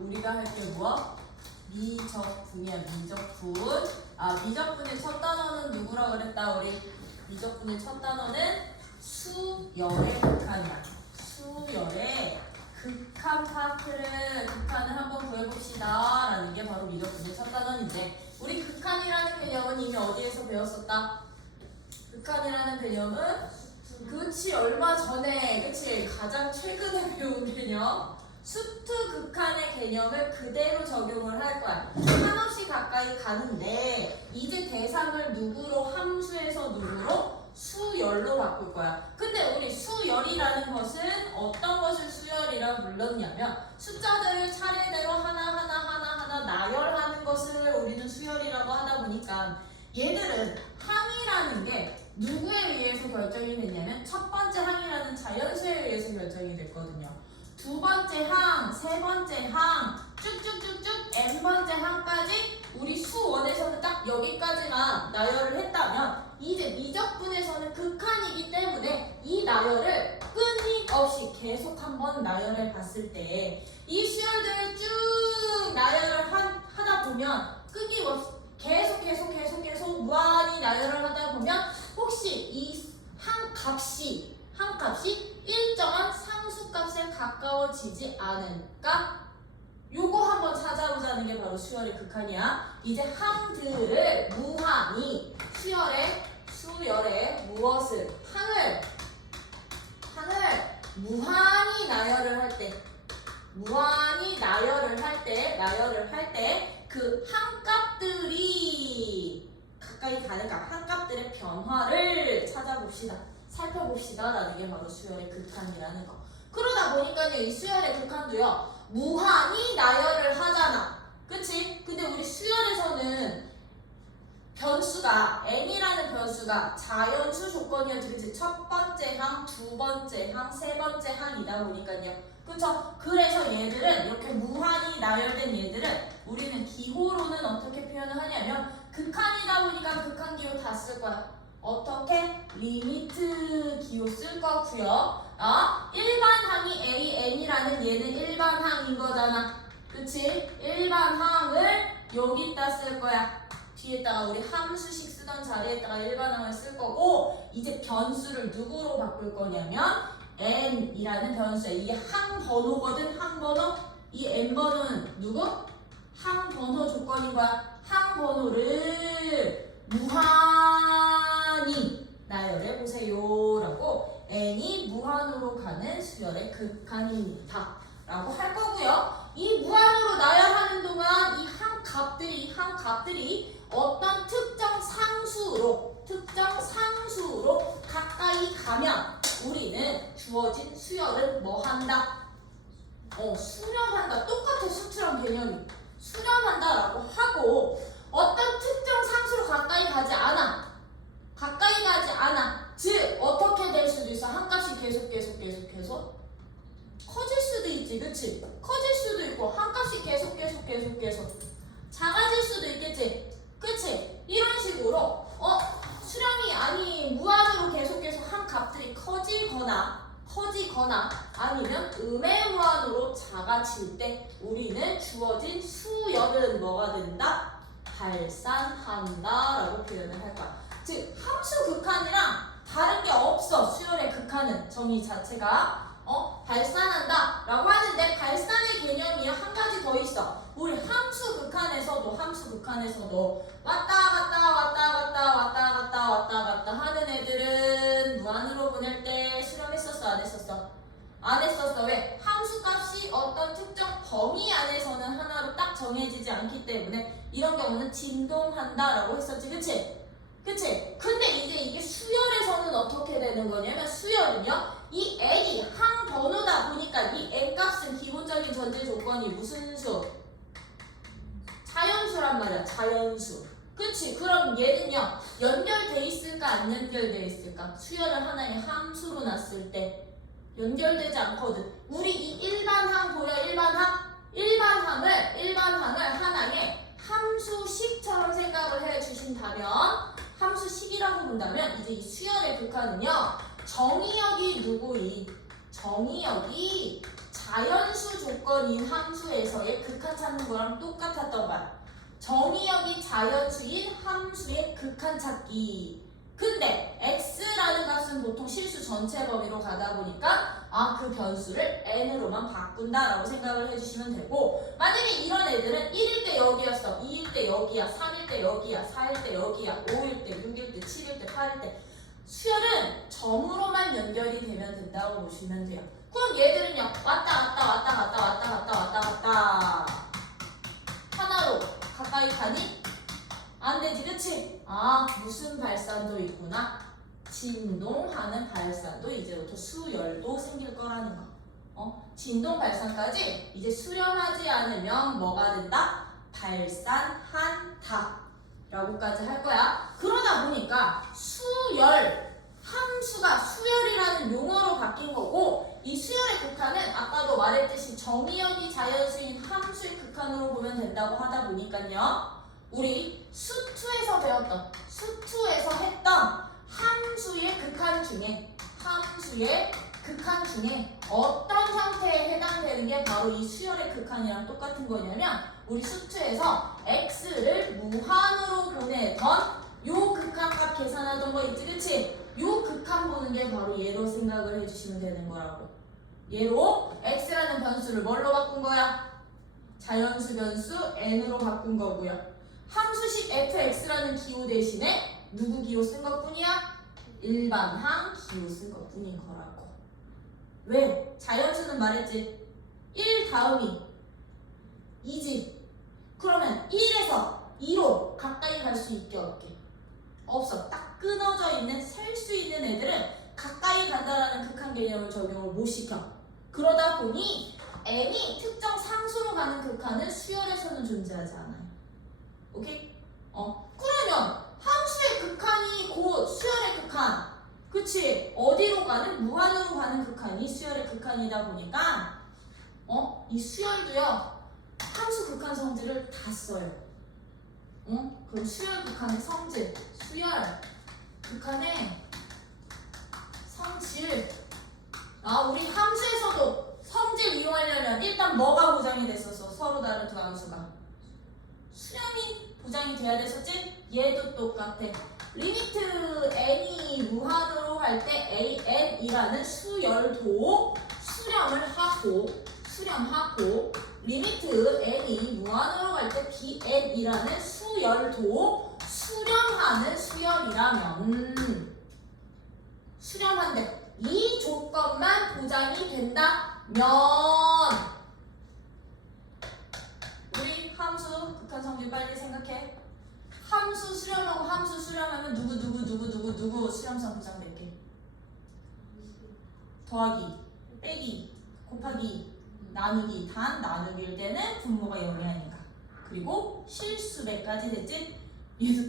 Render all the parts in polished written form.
우리가 할 게 뭐야? 미적분이야. 미적분. 미적분의 첫 단어는 누구라 그랬다? 우리 미적분의 첫 단어는 수열의 극한이야. 수열의 극한 극한을 한번 구해봅시다 라는 게 바로 미적분의 첫 단원인데, 우리 극한이라는 개념은 이미 어디에서 배웠었다? 극한이라는 개념은 그치 얼마 전에, 그치 가장 최근에 배운 개념 수트 극한의 개념을 그대로 적용을 할 거야. 한없이 가까이 가는데 이제 대상을 누구로, 함수에서 누구로? 수열로 바꿀 거야. 근데 우리 수열이라는 것은 어떤 것을 수열이라 불렀냐면 숫자들을 차례대로 하나 나열하는 것을 우리는 수열이라고 하다 보니까 얘들은 항이라는 게 누구에 의해서 결정이 됐냐면 첫 번째 항이라는 자연수에 의해서 결정이 됐거든요. 두 번째 항, 세 번째 항, 쭉쭉쭉쭉 n번째 항까지 우리 수원에서는 딱 여기까지만 나열을 했다면 이제 미적분에서는 극한이기 때문에 이 나열을 끊임없이 계속 한번 나열해 봤을 때 이 수열들을 쭉 나열을 하다 보면 끊임없이 계속 무한히 나열을 하다 보면 혹시 이 한 값이 일정한 상수값에 가까워지지 않을까? 요거 한번 찾아보자는 게 바로 수열의 극한이야. 이제 항들을 무한히 수열의 무엇을? 항을 무한히 나열을 할 때 그 항값들이 가까이 가는 값, 항값들의 변화를 살펴봅시다 라는 게 바로 수열의 극한이라는 거. 그러다 보니까요 이 수열의 극한도요 무한히 나열을 하잖아. 그치? 근데 우리 수열에서는 변수가 n이라는 변수가 자연수 조건이었지. 그치? 첫 번째 항, 두 번째 항, 세 번째 항이다 보니까요. 그쵸? 그래서 얘들은 이렇게 무한히 나열된 얘들은 우리는 기호로는 어떻게 표현을 하냐면 극한이다 보니까 극한 기호 다 쓸 거야. 어떻게? 리미트 기호 쓸 거고요. 일반 항이 AN이라는 얘는 일반 항인 거잖아. 그치? 일반 항을 여기다 쓸 거야. 뒤에다가 우리 함수식 쓰던 자리에다가 일반 항을 쓸 거고, 이제 변수를 누구로 바꿀 거냐면 n이라는 변수야. 이게 항 번호거든. 항 번호. 이 n 번호는 누구? 항 번호 조건인 거야. 항 번호를 무한히 나열해 보세요 라고 n이 무한으로 가는 수열의 극한입니다 라고 할 거고요. 이 무한으로 나열하는 동안 이 항값들이 어떤 특정 상수로 가까이 가면 우리는 주어진 수열은 뭐 한다? 수렴한다. 똑같아. 수트랑 개념이 수렴한다 라고 하고, 어떤 특정 상수로 가까이 가지 않아. 즉 어떻게 될 수도 있어? 한 값이 계속 커질 수도 있지. 그치? 커질 수도 있고 한 값이 계속 작아질 수도 있겠지. 그치? 이런 식으로 수렴이 무한으로 계속 한 값들이 커지거나 아니면 무한으로 작아질 때 우리는 주어진 수열은 뭐가 된다? 발산한다 라고 표현을 할 거야. 즉 함수 극한이랑 다른 게 없어. 수열의 극한은 정의 자체가 발산한다 라고 하는데, 발산의 개념이 한 가지 더 있어. 우리 함수 극한에서도 왔다 갔다 하는 애들은 무한으로 보낼 때 수렴했었어? 안 했었어? 왜? 함수 값이 어떤 특정 범위 안에서는 하나로 딱 정해지지 않기 때문에 이런 경우는 진동한다 라고 했었지. 그치? 근데 이제 이게 수열에서는 어떻게 되는 거냐면, 수열은요 이 n이 항 번호다 보니까 이 n 값은 기본적인 전제 조건이 무슨 수? 자연수란 말이야. 자연수. 그치? 그럼 얘는요 연결돼 있을까 안 연결돼 있을까? 수열을 하나의 함수로 놨을 때 연결되지 않거든. 우리 이 일반 항 보여? 일반 항을 하나의 함수식처럼 생각을 해 주신다면, 함수식이라고 본다면 이제 이 수열의 극한은요 정의역이 누구이? 정의역이 자연수 조건인 함수에서의 극한 찾는 거랑 똑같았던 거야. 정의역이 자연수인 함수의 극한 찾기. 근데 x라는 값은 보통 실수 전체 범위로 가다 보니까 그 변수를 n으로만 바꾼다라고 생각을 해주시면 되고, 만약에 이런 애들은 1일 때 여기였어, 2일 때 여기야, 3일 때 여기야, 4일 때 여기야, 5일 때, 6일 때, 7일 때, 8일 때 수열은 점으로만 연결이 되면 된다고 보시면 돼요. 그럼 얘들은요, 왔다 하나로 가까이 가니? 안 되지, 그치? 무슨 발산도 있구나. 진동하는 발산도 이제부터 수열도 생길 거라는 거. 진동 발산까지 이제 수렴하지 않으면 뭐가 된다? 발산한다 라고까지 할 거야. 그러다 보니까 수열, 함수가 수열이라는 용어로 바뀐 거고, 이 수열의 극한은 아까도 말했듯이 정의역이 자연수인 함수의 극한으로 보면 된다고 하다 보니까요, 우리 수2에서 배웠던, 수2에서 했던 함수의 극한 중에 어떤 형태에 해당되는 게 바로 이 수열의 극한이랑 똑같은 거냐면, 우리 수2에서 x를 무한으로 보내던 요 극한값 계산하던 거 있지, 그치? 요 극한 보는 게 바로 얘로 생각을 해주시면 되는 거라고. 얘로 x라는 변수를 뭘로 바꾼 거야? 자연수 변수 n으로 바꾼 거고요. 함수식 fx라는 기호 대신에 누구 기호 쓴 것뿐이야? 일반항 기호 쓴 것뿐인 거라고. 왜? 자연수는 말했지. 1 다음이 2지. 그러면 1에서 2로 가까이 갈 수 있게 없게? 없어. 딱 끊어져 있는, 셀 수 있는 애들은 가까이 간다라는 극한 개념을 적용을 못 시켜. 그러다 보니 n이 특정 상수로 가는 극한은 수열에서는 존재하지 않아요. 오케이? 그러면 함수의 극한이 곧 수열의 극한. 그치? 어디로 가는? 무한으로 가는 극한이 수열의 극한이다 보니까 이 수열도요, 함수 극한 성질을 다 써요. 그럼 수열 극한의 성질, 수열 극한의 성질. 우리 함수에서도 성질 이용하려면 일단 뭐가 보장이 됐었어? 서로 다른 두 함수가 수렴이 보장이 돼야 됐었지? 얘도 똑같아. 리미트 n이 무한으로 갈 때 an이라는 수열도 수렴하고 리미트 n이 무한으로 갈 때 bn이라는 수열도 수렴하는 수열이라면 수렴한데 이 조건만 보장이 된다면 우리 함수 극한 성질 빨리 생각해. 함수 수렴하고 함수 수렴하면 누구 수렴성 보장 몇 개? 더하기, 빼기, 곱하기, 나누기, 단, 나누기일 때는 분모가 0이 아닌가. 그리고 실수배까지 됐지? 얘도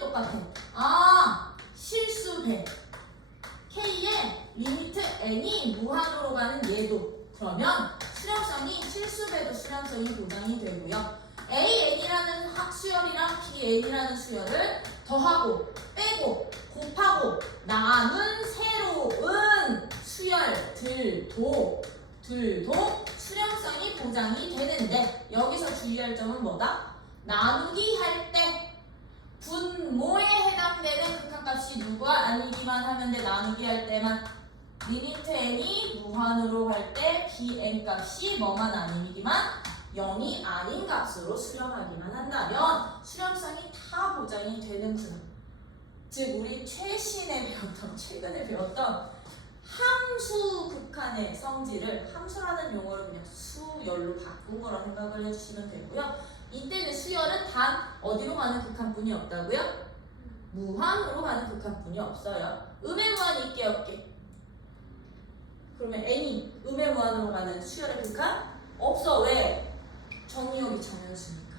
똑같아. 실수배. K의 리미트 n이 무한으로 가는 얘도. 그러면 수렴성이 실수배도 수렴성이 보장이 되고요. AN이라는 수열이랑 BN이라는 수열을 더하고 빼고 곱하고 나눈 새로운 수열들도 수렴성이 보장이 되는데, 여기서 주의할 점은 뭐다? 나누기 할 때 분모에 해당되는 극한값이 누구와 아니기만 하면 돼. 나누기 할 때만. 리미트 n이 무한으로 갈 때 bn 값이 뭐만 아니기만 0이 아닌 값으로 수렴하기만 한다면 수렴성이 다 보장이 되는구나. 즉 우리 최근에 배웠던 함수 극한의 성질을 함수라는 용어를 그냥 수열로 바꾼 거라 생각을 해주시면 되고요. 이때는 수열은 단 어디로 가는 극한뿐이 없다고요? 무한으로 가는 극한뿐이 없어요. 음의 무한이 있게 없게? 그러면 n이 음의 무한으로 가는 수열의 극한? 없어. 왜? 정의역이 자연수니까.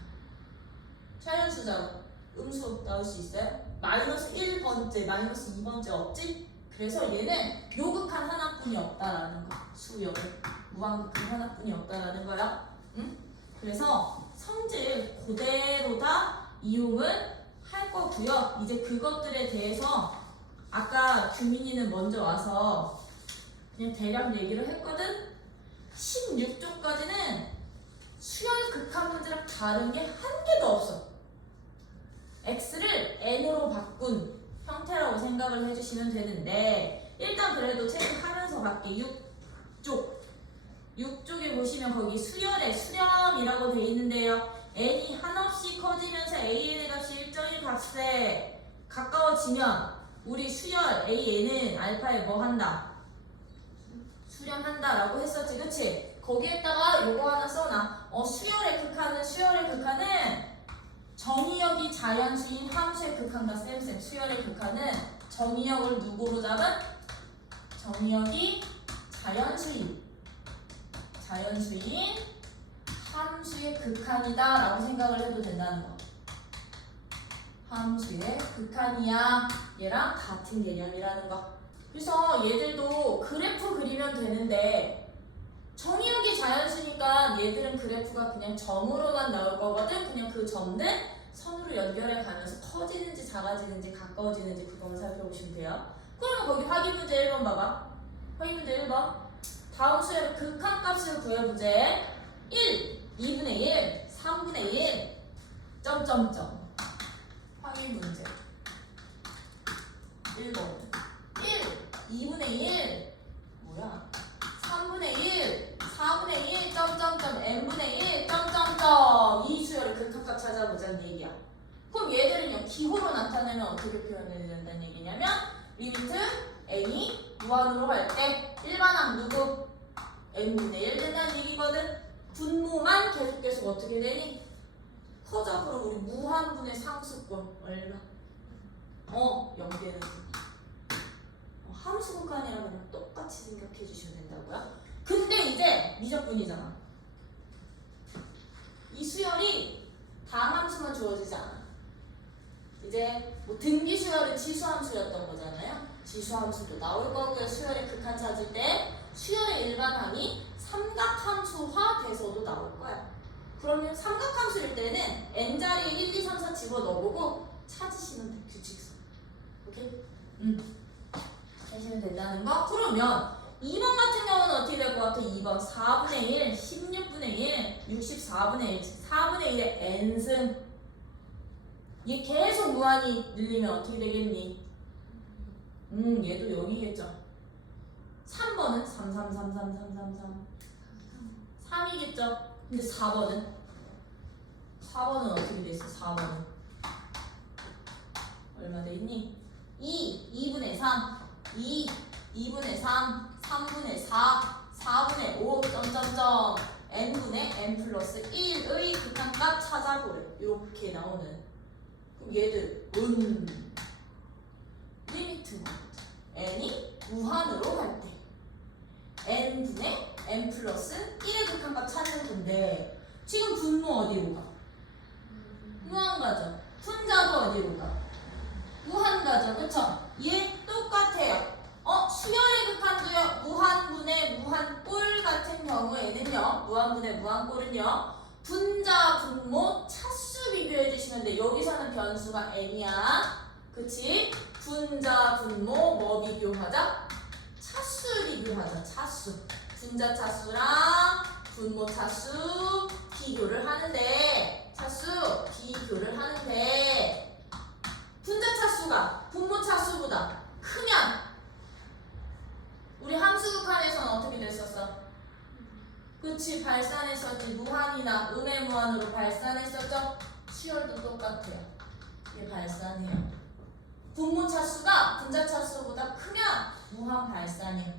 자연수잖아. 음수 나올 수 있어요? 마이너스 1번째, 마이너스 2번째 없지? 그래서 얘는 요 극한 하나뿐이 없다라는 거. 수열은 무한극한 하나뿐이 없다라는 거야. 응? 그래서 성질 그대로 다 이용을 할 거고요. 이제 그것들에 대해서 아까 규민이는 먼저 와서 그냥 대략 얘기를 했거든. 16쪽까지는 수열 극한 문제랑 다른 게 한 개도 없어. x를 n으로 바꾼 형태라고 생각을 해주시면 되는데, 일단 그래도 체크하면서 갈게. 6쪽에 보시면 거기 수열의 수렴이라고 돼 있는데요. n이 한없이 커지면서 an의 값이 일정일 값에 가까워지면 우리 수열 an은 알파에 뭐 한다? 수렴한다 라고 했었지, 그치? 거기에다가 요거 하나 써놔. 수열의 극한은 정의역이 자연수인 함수의 극한과 쌤 수열의 극한은 정의역을 누구로 잡은? 정의역이 자연수인 함수의 극한이다 라고 생각을 해도 된다는 거. 함수의 극한이야. 얘랑 같은 개념이라는 거. 그래서 얘들도 그래프 그리면 되는데, 정의역이 자연수니까 얘들은 그래프가 그냥 점으로만 나올 거거든. 그냥 그 점들 선으로 연결해 가면서 커지는지 작아지는지 가까워지는지 그것만 살펴보시면 돼요. 그러면 거기 확인 문제 1번 봐봐. 확인 문제 1번. 다음 수열의 극한값을 구해보재. 1, 2분의 1, 3분의 1, 점점점. 확인 문제 1번. 1, 2분의 1, 뭐야? 3분의 1, 4분의 1, 점점점, n분의 1, 점점점. 이 수열의 극한값 찾아보자는 얘기야. 그럼 얘들은요, 기호로 나타내면 어떻게 표현해야 된다는 얘기냐면, 리미트 n이 무한으로 갈 때 일반항 누구? n분의 1 된다는 얘기거든. 분모만 계속 어떻게 되니? 커져. 그럼 우리 무한분의 상수권 얼마? 연계는 함수 극한이랑 그냥 똑같이 생각해 주시면 된다고요. 근데 이제 미적분이잖아. 이 수열이 다함수만 주어지지 않아. 이제 뭐 등기 수열은 지수함수였던 거잖아요. 지수함수도 나올 거고요. 수열의 극한 찾을 때 수열의 일반항이 삼각함수화 돼서도 나올 거야. 그러면 삼각함수일 때는 n자리에 1, 2, 3, 4 집어넣어보고 찾으시면 돼. 규칙상. 오케이? 하시면 된다는 거. 그러면 2번 같은 경우는 어떻게 될 것 같아? 2번 4분의 1, 16분의 1, 64분의 1, 4분의 1의 n승. 얘 계속 무한히 늘리면 어떻게 되겠니? 얘도 0이겠죠. 3번은 3, 3, 3, 3, 3, 3, 3. 3이겠죠. 근데 4번은 어떻게 돼 있어? 4번은 얼마 돼 있니? 2분의 3, 2분의 3, 3분의 4, 4분의 5, 점점점, n분의 n 플러스 1의 극한값 찾아보래. 이렇게 나오는. 그럼 얘들 리미트 n이 무한으로 갈 때 n분의 n 플러스 1의 극한값 찾는 건데, 지금 분모 어디로 가? 무한 가죠. 분자도 어디로 가? 무한 가죠. 그쵸? 얘 똑같아요. 수열의 극한도요. 무한분의 무한꼴 같은 경우에는요. 무한분의 무한꼴은요. 분자, 분모, 차수 비교해 주시면 돼. 여기서는 변수가 n이야. 그치? 분자, 분모 뭐 비교하자? 차수 비교하자. 차수. 분자 차수랑 분모 차수 비교를 하는데, 분자 차수가 분모 차수보다 크면 우리 함수 극한에서는 어떻게 됐었어? 그치, 발산했었지. 무한이나 음의 무한으로 발산했었죠. 수열도 똑같아요. 이게 발산이에요. 분모 차수가 분자 차수보다 크면 무한 발산이에요.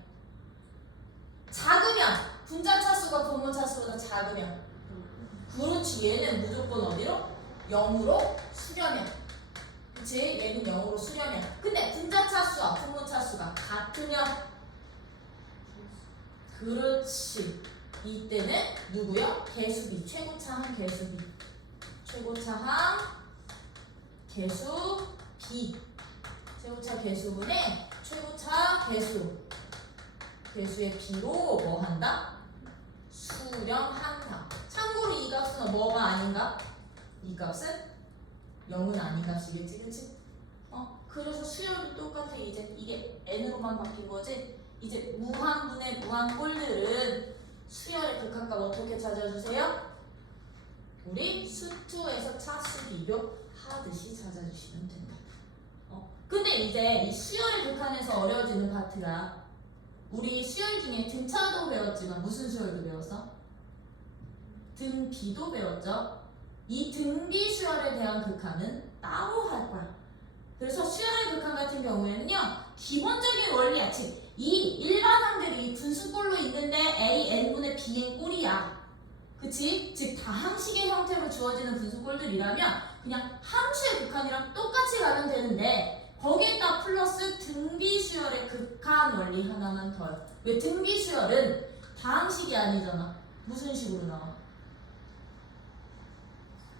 작으면, 분자 차수가 분모 차수보다 작으면, 그렇지, 얘는 무조건 어디로? 0으로 수렴해. 그치? 얘는 0으로 수렴해. 근데 분자 차수와 분모 차수가 같으면, 그렇지, 이때는 누구요? 개수비, 최고차항 개수비. 최고차항 개수비. 최고차 개수분의 최고차 개수의 비로 뭐 한다? 수렴한다. 참고로 이 값은 뭐가 아닌가? 이 값은 0은 아닌 값이겠지, 그치? 그래서 수열도 똑같아. 이제 이게 n으로만 바뀐 거지. 이제 무한분의 무한꼴들은 수열의 극한값 어떻게 찾아주세요? 우리 수투에서 차수 비교하듯이 찾아주시면 된다. 근데 이제 이 수열의 극한에서 어려워지는 파트가 우리 수열 중에 등차도 배웠지만 무슨 수열도 배웠어? 등비도 배웠죠? 이 등비 수열에 대한 극한은 따로 할 거야. 그래서 수열의 극한 같은 경우에는요, 기본적인 원리야. 즉, 이 일반항들이 분수꼴로 있는데 A, N분의 B의 꼴이야. 그치? 즉, 다항식의 형태로 주어지는 분수꼴들이라면 그냥 함수의 극한이랑 똑같이 가면 되는데 거기에다 플러스 등비 수열의 극한 원리 하나만 더요. 왜 등비 수열은 다항식이 아니잖아. 무슨 식으로 나와?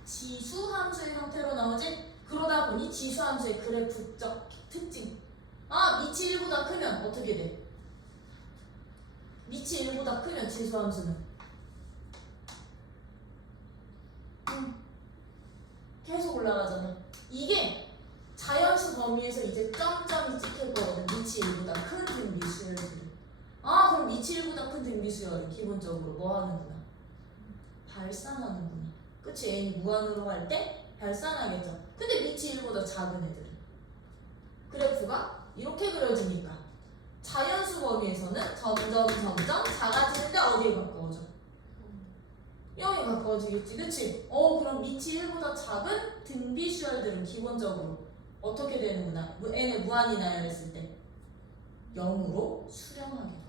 지수함수의 형태로 나오지? 그러다 보니 지수함수의 그래프적 특징. 밑이 1보다 크면 어떻게 돼? 밑이 1보다 크면 지수함수는 계속 올라가잖아. 이게 자연수 범위에서 이제 점점이 찍힐 거거든. 밑이 1보다 큰 등비수열들이. 그럼 밑이 1보다 큰 등비수열은 기본적으로 뭐 하는구나? 발산하는구나. 그치? n이 무한으로 갈 때 발산하겠죠. 근데 밑이 1보다 작은 애들은 그래프가 이렇게 그려지니까 자연수 범위에서는 점점 작아지는데 어디에 가까워져? 0에 가까워지겠지. 그치? 그럼 밑이 1보다 작은 등비수열들은 기본적으로 어떻게 되는구나? n의 무한이 나열했을 때 0으로 수렴하겠구나.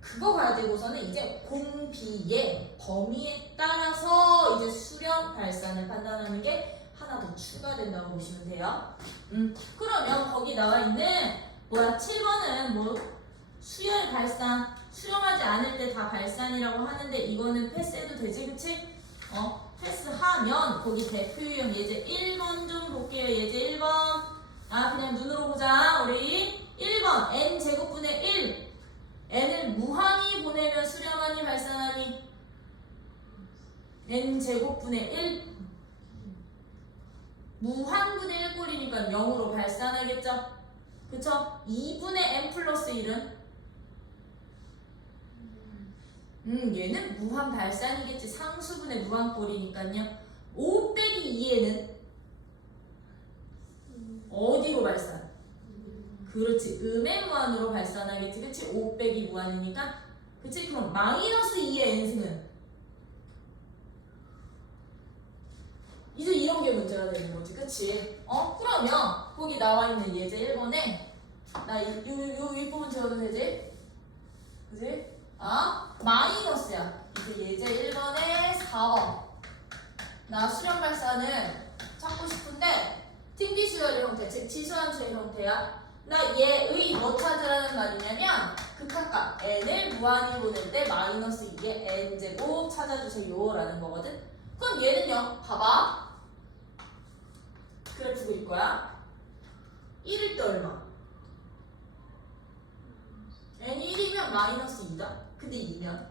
그거 가지고서는 이제 공비의 범위에 따라서 이제 수렴 발산을 판단하는 게 하나 더 추가된다고 보시면 돼요. 그러면 거기 나와 있는 7번은 뭐 수열 발산, 수렴하지 않을 때 다 발산이라고 하는데 이거는 패스해도 되지, 그치? 패스하면 거기 대표 유형 예제 1번 좀 볼게요. 예제 1번. 그냥 눈으로 보자. 우리 1번 n제곱분의 1. n을 무한히 보내면 수렴하니 발산하니? n제곱분의 1. 무한분의 1꼴이니까 0으로 발산하겠죠? 그쵸? 2분의 n 플러스 1은? 얘는 무한 발산이겠지. 상수분의 무한꼴이니까요. 5 빼기 2에는 어디로 발산? 그렇지. 음의 무한으로 발산하겠지. 그치? 5 빼기 무한이니까. 그치? 그럼 마이너스 2의 n승은? 이제 이런 게 문제가 되는 거지. 그치? 그러면 거기 나와 있는 예제 1번에 나 요 윗부분 채워도 되지? 그치? 마이너스야. 이제 예제 1번에 4번. 나 수렴 발산을 찾고 싶은데 등비수열의 형태, 즉 지수함수의 형태야. 나 얘의 뭐 찾으라는 말이냐면 극한값 n을 무한히 보낼 때 마이너스 2의 n제곱 찾아주세요 라는 거거든. 그럼 얘는요, 봐봐. 그래프 그릴 거야. 1일 때 얼마? n이 1이면 마이너스 2다. 근데 2면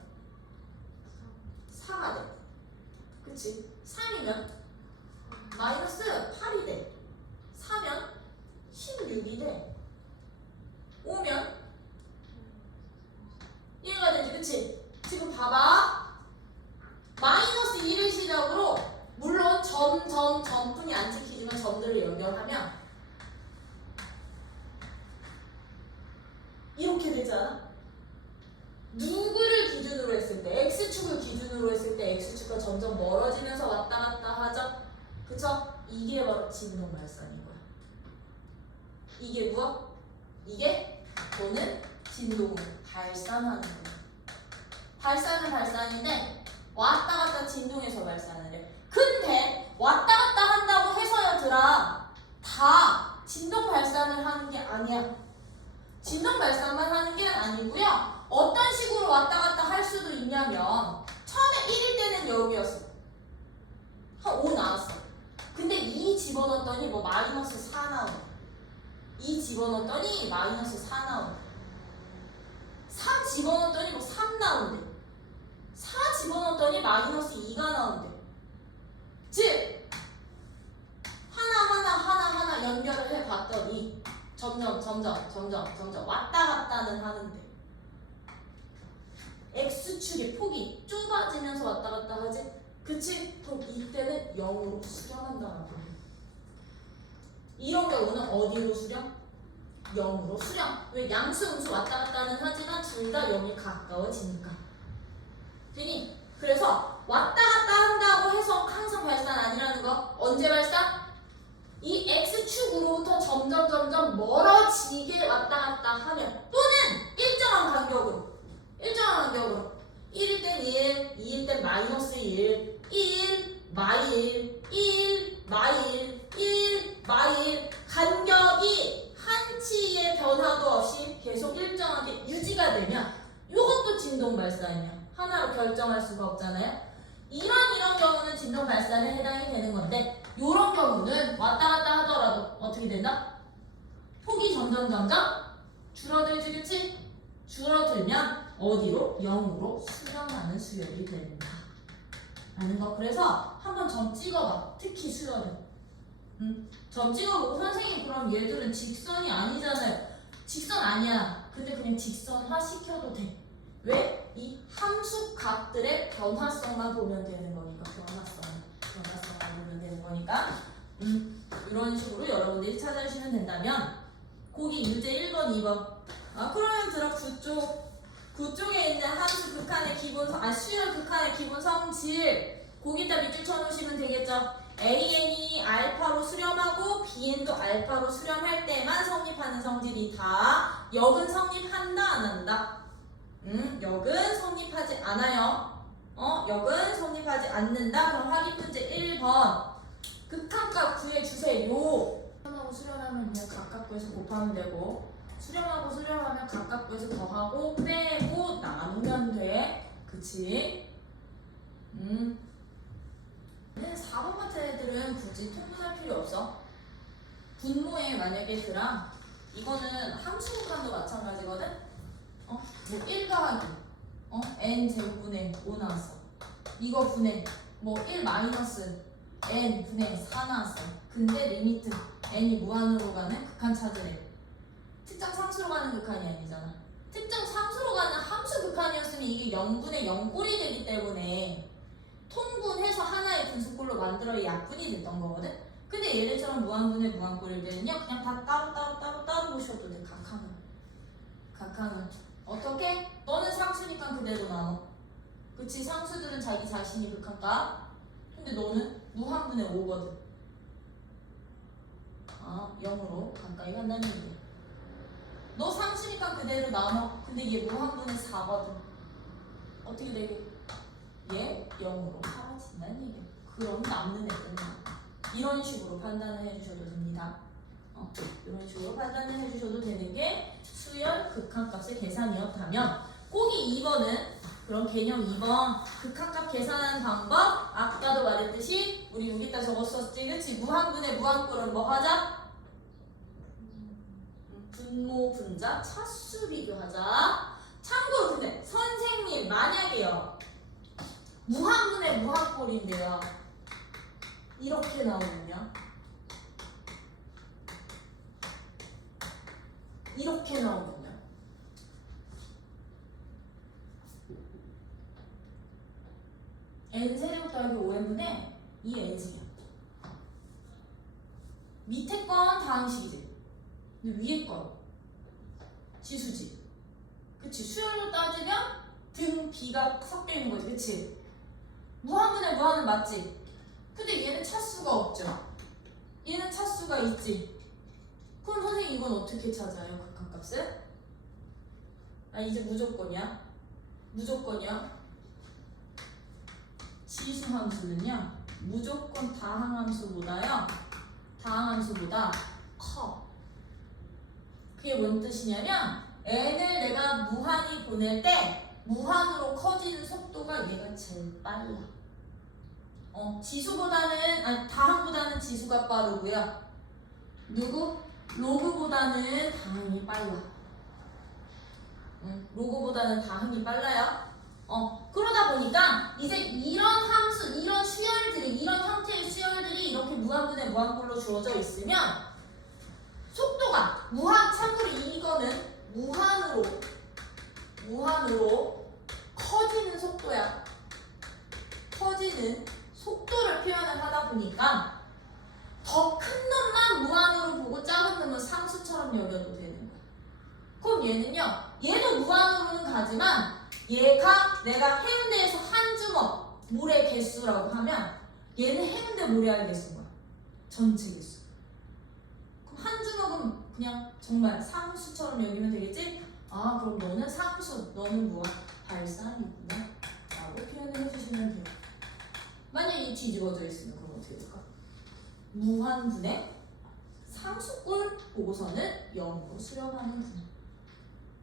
4가 돼. 그치? 3이면 마이너스 8이 돼. 4면 16이 돼. 5면 얘가 되지. 그치? 지금 봐봐. 마이너스 1을 시작으로 물론 점뿐이 안 찍히지만 점들을 연결하면 이렇게 되지 않아? 누구를 기준으로 했을 때, x축을 기준으로 했을 때 x축과 점점 멀어지면서 왔다 갔다 하죠? 그쵸? 이게 바로 진동 발산인 거야. 이게 무엇? 이게 너는 진동을 발산하는 거야. 발산은 발산인데 왔다 갔다 진동해서 발산을 해. 근데 왔다 갔다 한다고 해서야들아 다 진동 발산을 하는 게 아니야. 진동 발산만 하는 게 아니고요. 어떤 식으로 왔다 갔다 할 수도 있냐면 처음에 1일 때는 여기였어. 한 5 나왔어. 근데 2 집어넣었더니 뭐 마이너스 4 나오네. 2 집어넣었더니 마이너스 4 나오네. 3 집어넣었더니 뭐 3 나오는데. 4 집어넣었더니 마이너스 2가 나오는데. 즉 하나하나 연결을 해봤더니 점점 왔다 갔다는 하는데 x축의 폭이 좁아지면서 왔다 갔다 하지? 그치? 그럼 이때는 0으로 수렴한다라고 해. 이런 경우는 어디로 수렴? 0으로 수렴. 왜? 양수 음수 왔다 갔다는 하지만 둘 다 0이 가까워지니까. 되니? 그래서 왔다 갔다 한다고 해서 항상 발산 아니라는 거. 언제 발산? 이 x축으로부터 점점 멀어지게 왔다 갔다 하면 또는 일정한 간격으로 1일 땐 1, 2일 땐 마이너스 1, 1, 마일, 1, 마일, 1, 마일 간격이 한치의 변화도 없이 계속 일정하게 유지가 되면 이것도 진동 발산이야. 하나로 결정할 수가 없잖아요. 이런 경우는 진동 발산에 해당이 되는 건데 이런 경우는 왔다 갔다 하더라도 어떻게 된다? 폭이 점점 줄어들지, 그치? 줄어들면 어디로? 0으로 수렴하는 수열이 된다 라는 거. 그래서 한번 점 찍어봐. 특히 수열은 점 찍어보고 선생님 그럼 얘들은 직선이 아니잖아요. 직선 아니야. 근데 그냥 직선화 시켜도 돼. 왜? 이 함수각들의 변화성만 보면 되는 거니까. 변화성만 보면 되는 거니까 이런 식으로 여러분들이 찾아주시면 된다면 거기 유제 1번 2번 그러면 들어 9쪽에 있는 함수 극한의 기본 수열 극한의 기본 성질 거기다 밑줄 쳐놓으시면 되겠죠. AN이 알파로 수렴하고 BN도 알파로 수렴할 때만 성립하는 성질이다. 역은 성립한다 안 한다? 역은 성립하지 않아요. 역은 성립하지 않는다. 그럼 확인 문제 1번 극한값 구해주세요. 수렴하고 수렴하면 그냥 각각 구해서 곱하면 되고 수렴하고 수렴하면 각각 구해서 더하고 빼고 나누면 돼. 그치? 4번 같은 애들은 굳이 통분할 필요 없어. 분모에 만약에 드랑 이거는 함수 극한도 마찬가지거든? 뭐 1 더하기 n 제곱분의 5 나왔어. 이거 분의 뭐 1 마이너스 n 분의 4 나왔어. 근데 리미트 n이 무한으로 가는 극한 찾으래. 특정 상수로 가는 극한이 아니잖아. 특정 상수로 가는 함수 극한이었으면 이게 0분의 0꼴이 되기 때문에 통분해서 하나의 분수꼴로 만들어야 약분이 됐던 거거든? 근데 얘들처럼 무한분의 무한꼴일 때는요 그냥 다 따로 보셔도 돼. 각항은 어떻게? 너는 상수니까 그대로 나눠. 그치? 상수들은 자기 자신이 극한값. 근데 너는 무한분의 5거든. 0으로 가까이 간다는 얘기야. 너 상수니까 그대로 나눠. 근데 얘 무한분의 4거든. 어떻게 되게? 얘 0으로 사라진다는 얘기야. 그럼 남는 애들은 이런 식으로 판단을 해주셔도 됩니다. 이런 식으로 판단을 해주셔도 되는 게 수열 극한값의 계산이었다면 거기 2번은 그럼 개념 2번 극한값 계산하는 방법 아까도 말했듯이 우리 여기다 적었었지. 그치? 무한분의 무한꼴은 뭐 하자? 분모 분자 차수 비교하자. 참고로 근데 선생님 만약에요 무한분의 무한꼴인데요 이렇게 나오면요 n세제곱 더하기 5n분의 2n승이야. 밑에 건 다항식이지. 근데 위에 건 지수지. 그치? 수열로 따지면 등 B가 섞여 있는 거지. 그치? 무한분의 무한은 맞지? 근데 얘는 차수가 없죠. 얘는 차수가 있지. 그럼 선생님 이건 어떻게 찾아요? 극한값을? 이제 무조건이야. 지수함수는요 무조건 다항함수보다 커. 그게 뭔 뜻이냐면 n을 내가 무한히 보낼 때 무한으로 커지는 속도가 얘가 제일 빨라. 다항보다는 지수가 빠르고요. 누구? 로그보다는 다항이 빨라. 로그보다는 다항이 빨라요. 그러다 보니까 이제 이런 함수, 이런 수열들이, 이런 형태의 수열들이 이렇게 무한분의 무한꼴로 주어져 있으면 속도가 무한, 참고로 이거는 무한으로 커지는 속도야. 커지는 속도를 표현을 하다 보니까 더 큰 놈만 무한으로 보고 작은 놈은 상수처럼 여겨도 되는 거야. 그럼 얘는요, 얘도 무한으로는 가지만 얘가 내가 해운대에서 한 주먹 모래 개수라고 하면 얘는 해운대 모래알 개수인 거야. 전체 개수. 그럼 한 주먹은 그냥 정말 상수처럼 여기면 되겠지? 아, 그럼 너는 상수, 너는 무한 발산이구나 라고 표현을 해주시면 돼요. 만약에 이 뒤집어져 있으면 그럼 어떻게 될까? 무한분의 상수꼴 보고서는 0으로 수렴하는 분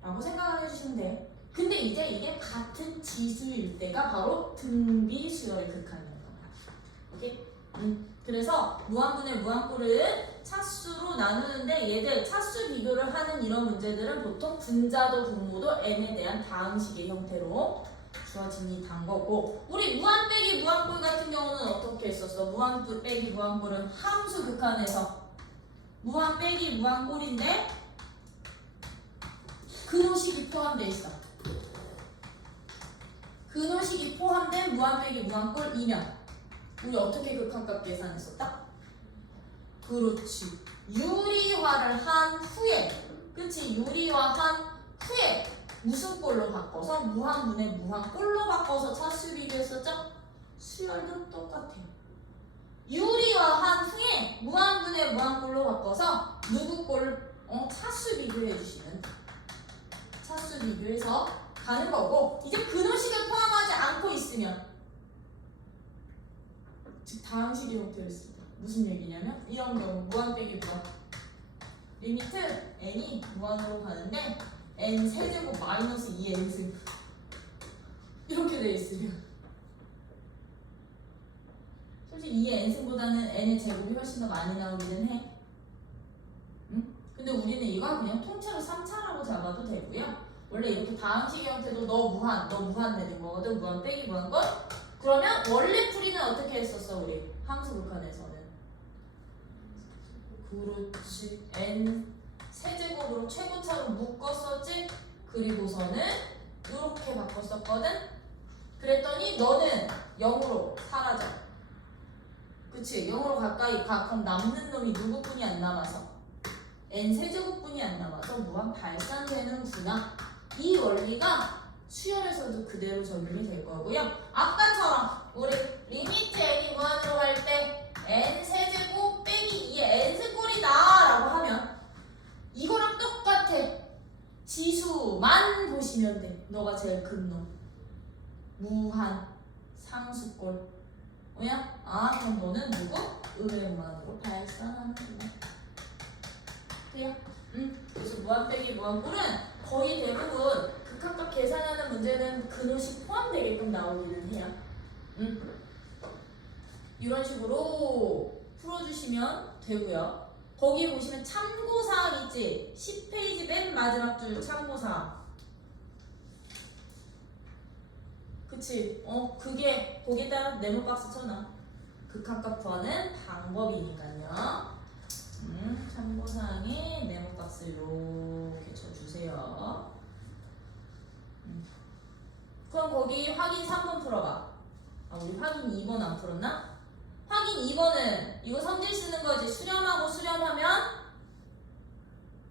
라고 생각을 해주시면 돼. 근데 이제 이게 같은 지수일 때가 바로 등비수열의 극한이었던 거야. 오케이? 그래서 무한분의 무한꼴을 차수로 나누는데 얘들 차수 비교를 하는 이런 문제들은 보통 분자도 분모도 n에 대한 다항식의 형태로 주어지니 단 거고, 우리 무한 빼기 무한꼴 같은 경우는 어떻게 했었어? 무한 빼기 무한꼴은 함수 극한에서 무한 빼기 무한꼴인데 근호식이 포함되어 있어. 근호식이 포함된 무한 빼기 무한꼴이면 우리 어떻게 극한값 계산했었다? 그렇지. 유리화를 한 후에, 그치? 유리화한 후에 무슨 꼴로 바꿔서? 무한분의 무한꼴로 바꿔서 차수 비교했었죠? 수열도 똑같아요. 유리화한 후에 무한분의 무한꼴로 바꿔서 누구 꼴? 차수 비교해 주시면 돼. 차수 비교해서 가는 거고, 이제 근호식을 포함하지 않고 있으면, 즉 다항식의 형태로 있습니다. 무슨 얘기냐면 이런 경우 무한 빼기 무한 리미트 n이 무한으로 가는데 n 세제곱 마이너스 2n승 이렇게 돼 있으면 솔직히 2의 n승보다는 n의 제곱이 훨씬 더 많이 나오기는 해. 응? 근데 우리는 이거 그냥 통째로 3차라고 잡아도 되고요. 원래 이렇게 다항식의 형태도 너 무한 되는 거거든. 무한 빼기 무한 걸. 그러면 원래 풀이는 어떻게 했었어 우리 함수 극한에서는? 그렇지. n 세제곱으로 최고차로 묶었었지. 그리고서는 이렇게 바꿨었거든. 그랬더니 너는 0으로 사라져. 그치? 0으로 가까이 가. 그럼 남는 놈이 누구뿐이 안 남아서 n 세제곱뿐이 안 남아서 무한 발산되는구나. 이 원리가 수열에서도 그대로 적용이 될 거고요. 아까처럼 우리 리미트 n이 무한으로 갈 때 n 세제곱 빼기 2의 n승꼴이다 라고 하면 이거랑 똑같아. 지수만 보시면 돼. 너가 제일 큰 놈. 무한 상수꼴. 뭐야? 아, 그럼 너는 누구? 음의 무한으로 발산하는구나. 돼요? 그래서 무한 빼기 무한꼴은 거의 대부분 극한값 계산하는 문제는 근호식 포함되게끔 나오기는 해요. 이런 식으로 풀어주시면 되고요. 거기 보시면 참고사항 있지? 10페이지 맨 마지막 줄 참고사항. 그치? 그게 거기다 네모박스 쳐놔. 극한값 구하는 방법이니까요. 참고사항에 네모박스 이렇게 쳐주세요. 그럼 거기 확인 3번 풀어봐. 아, 우리 확인 2번 안 풀었나? 확인 2번은 이거 성질 쓰는 거지. 수렴하고 수렴하면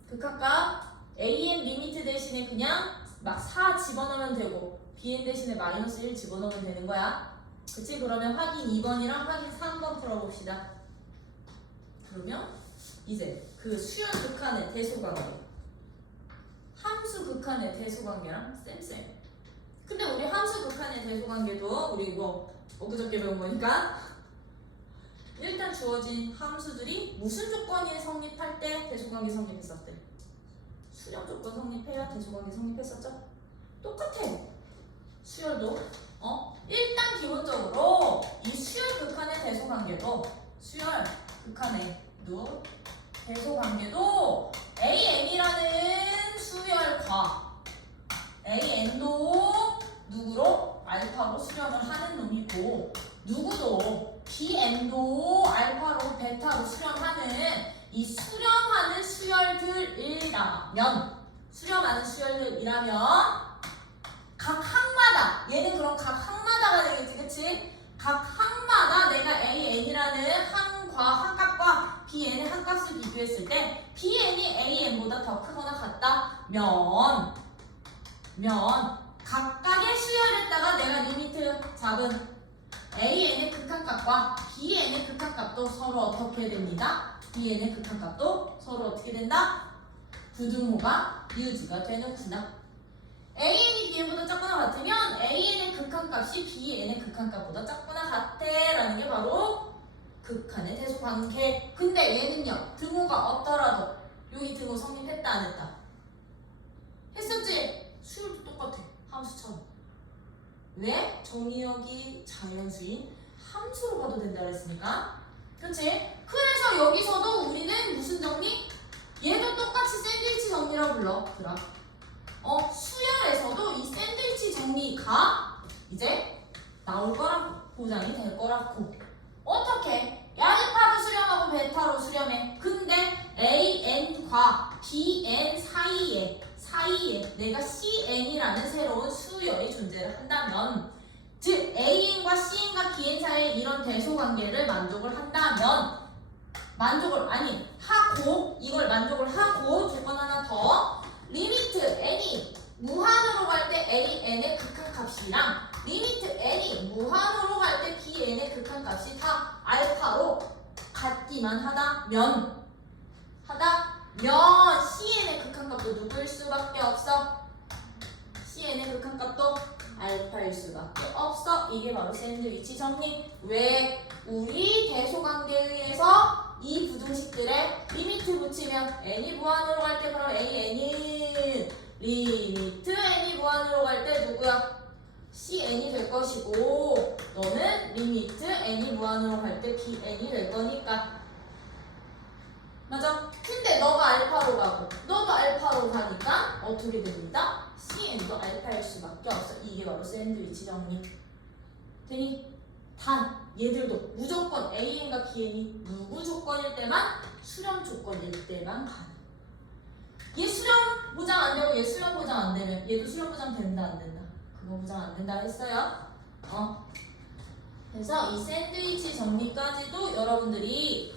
극한값 AN 리미트 대신에 그냥 막 4 집어넣으면 되고 BN 대신에 마이너스 1 집어넣으면 되는 거야. 그치? 그러면 확인 2번이랑 확인 3번 풀어봅시다. 그러면 이제 그 수열 극한의 대소관계, 함수 극한의 대소관계랑 쌤. 근데 우리 함수 극한의 대소관계도 우리 이거 엊그저께 배운 거니까 일단 주어진 함수들이 무슨 조건이 성립할 때 대소관계 성립했었대? 수렴 조건 성립해야 대소관계 성립했었죠? 똑같아. 수열도 일단 기본적으로 이 수열 극한의 대소관계도 대소관계도 AN이라는 수열과 AN도 누구로? 알파로 수렴을 하는 놈이고 누구도 BN도 알파로 베타로 수렴하는 이 수렴하는 수열 수열들이라면 수렴하는 수열들이라면 각 항마다 얘는 그럼 각 항마다가 되겠지 그치? 각 항마다 내가 AN이라는 항값과 BN의 항값을 비교했을 때 BN이 AN보다 더 크거나 같다면 각각의 수열에다가 내가 리미트 잡은 AN의 극한값과 BN의 극한값도 서로 어떻게 됩니다? BN의 극한값도 서로 어떻게 된다? 부등호가 유지가 되는구나. AN이 BN보다 작거나 같으면 AN의 극한값이 BN의 극한값보다 작거나 같대라는 게 바로 극한의 대소관계. 근데 얘는요 등호가 없더라도 여기 등호 성립했다 안 했다? 했었지? 수열도 똑같아 함수처럼. 왜? 정의역이 자연수인 함수로 봐도 된다 그랬으니까. 그치? 그래서 여기서도 우리는 무슨 정리? 얘도 똑같이 샌드위치 정리라고 불러. 수열에서도 이 샌드위치 정리가 이제 나올 거라고 보장이 될 거라고. 어떻게? 알파로 수렴하고 베타로 수렴해. 근데 AN과 BN 사이에 내가 CN이라는 새로운 수열이 존재를 한다면, 즉 AN과 CN과 BN 사이에 이런 대소관계를 만족을 한다면, 이걸 만족을 하고 조건 하나 더, 리미트 n이 무한으로 갈 때 AN의 극한값이랑 리미트 n이 무한으로 갈 때 BN의 극한값이 다 알파로 같기만 하다면 CN의 극한값도 누구일 수밖에 없어? CN의 극한값도 알파일 수밖에 없어. 이게 바로 샌드위치 정리. 왜? 우리 대소관계에 의해서 이 부등식들의 리미트 붙이면 n이 무한으로 갈 때 그럼 AN은 리미트 n이 무한으로 갈 때 누구야? CN이 될 것이고 너는 리미트 n이 무한으로 갈 때 BN이 될 거니까. 맞아? 근데 너가 알파로 가고 너도 알파로 가니까 어떻게 됩니다? CN도 알파일 수밖에 없어. 이게 바로 샌드위치 정리. 되니? 단 얘들도 무조건 AN과 BN이 누구 조건일 때만 수렴 조건일 때만 가능. 얘 수렴 보장 안 되고 얘 수렴 보장 안 되면 얘도 수렴 보장 된다 안 된다? 그거 보장 안 된다 했어요. 그래서 이 샌드위치 정리까지도 여러분들이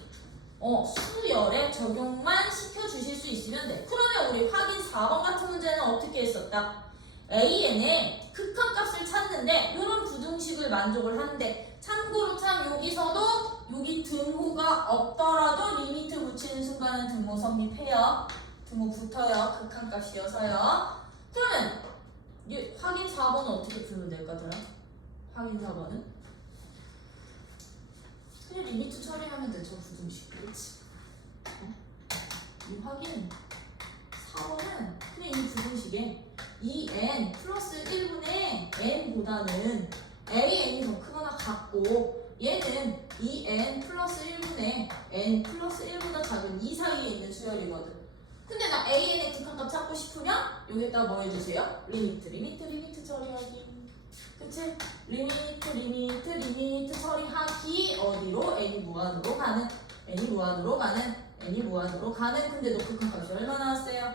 수열에 적용만 시켜주실 수 있으면 돼. 그러면 우리 확인 4번 같은 문제는 어떻게 했었다? AN의 극한값을 찾는데 이런 부등식을 만족을 하는데, 참고로 참 여기서도 여기 등호가 없더라도 리미트 붙이는 순간은 등호 성립해요. 등호 붙어요. 극한값이어서요. 그러면 확인 4번은 어떻게 풀면 될까더라? 확인 4번은 그냥 리미트 처리하면 되죠. 부등식. 그렇지? 이 확인 4번은 그냥 이 부등식에 2n 플러스 1분의 n보다는 AN이 더 크거나 같고 얘는 2n 플러스 1분의 n 플러스 1보다 작은 이 사이에 있는 수열이거든. 근데 나 AN의 극한값 찾고 싶으면 여기에다 뭐 해주세요? 리미트 처리하기. 그치? 리미트 처리하기. 어디로? n이 무한으로 가는. 근데 너 극한값이 얼마 나왔어요?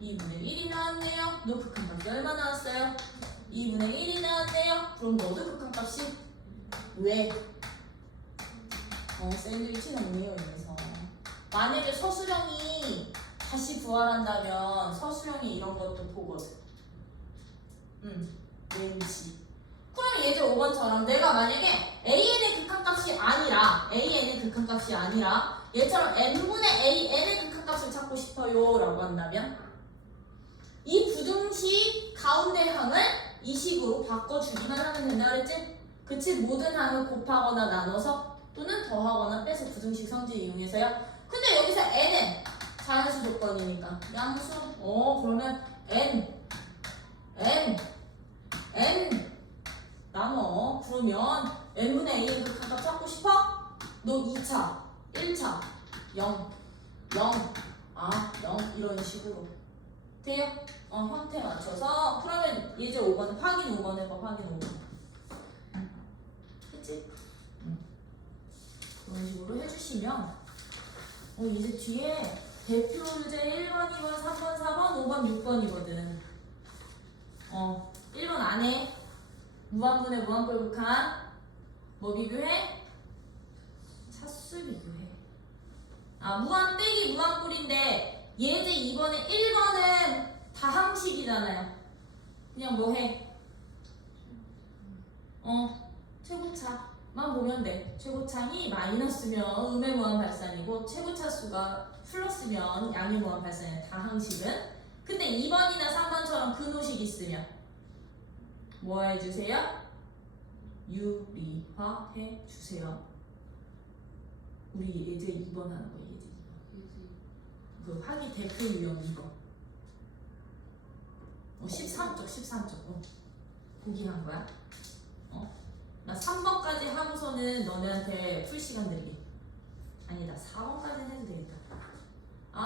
2분의 1이 나왔네요. 너 극한값이 얼마 나왔어요? 2분의 1이 나왔네요. 그럼 너도 극한값이 왜? 샌드위치 정리에 의해서. 만약에 서술형이 다시 부활한다면 서술형이 이런 것도 보거든. 왠지. 그럼 예제 5번처럼 내가 만약에 AN의 극한값이 아니라 얘처럼 n분의 AN의 극한값을 찾고 싶어요 라고 한다면 이 부등식 가운데 항을 이 식으로 바꿔주기만 하면 된다 그랬지? 그치? 모든 항을 곱하거나 나눠서 또는 더하거나 빼서 부등식 성질 이용해서요. 근데 여기서 n은 자연수 조건이니까 양수. 그러면 n 나눠. 그러면 n분의 a의 극한값 찾고 싶어? 너 2차 1차 0 이런 식으로 돼요? 형태 맞춰서. 그러면 예제 5번 확인 5번 해봐. 확인 5번. 했지? 그런 식으로 해주시면 이제 뒤에 대표 유제 1번, 2번, 3번, 4번, 5번, 6번이거든. 1번 안에 무한분의 무한꼴 극한 뭐 비교해? 차수 비교해. 무한 빼기 무한꼴인데 예제 2번에 1번은 다항식이잖아요. 그냥 뭐 해? 최고차만 보면 돼. 최고차이 마이너스면 음의 무한 발산이고 최고차수가 플러스면 양의 무한 발산이야. 다항식은. 근데 2번이나 3번처럼 근호식 있으면 뭐 해주세요? 유리화해 주세요. 우리 예제 2번 하는 거 예제 2번. 그 화기 대표 유형 2번. 13쪽. 거기 한 거야. 나 3번까지 하고서는 너네한테 풀 시간 드리게. 아니다, 4번까지는 해도 되겠다.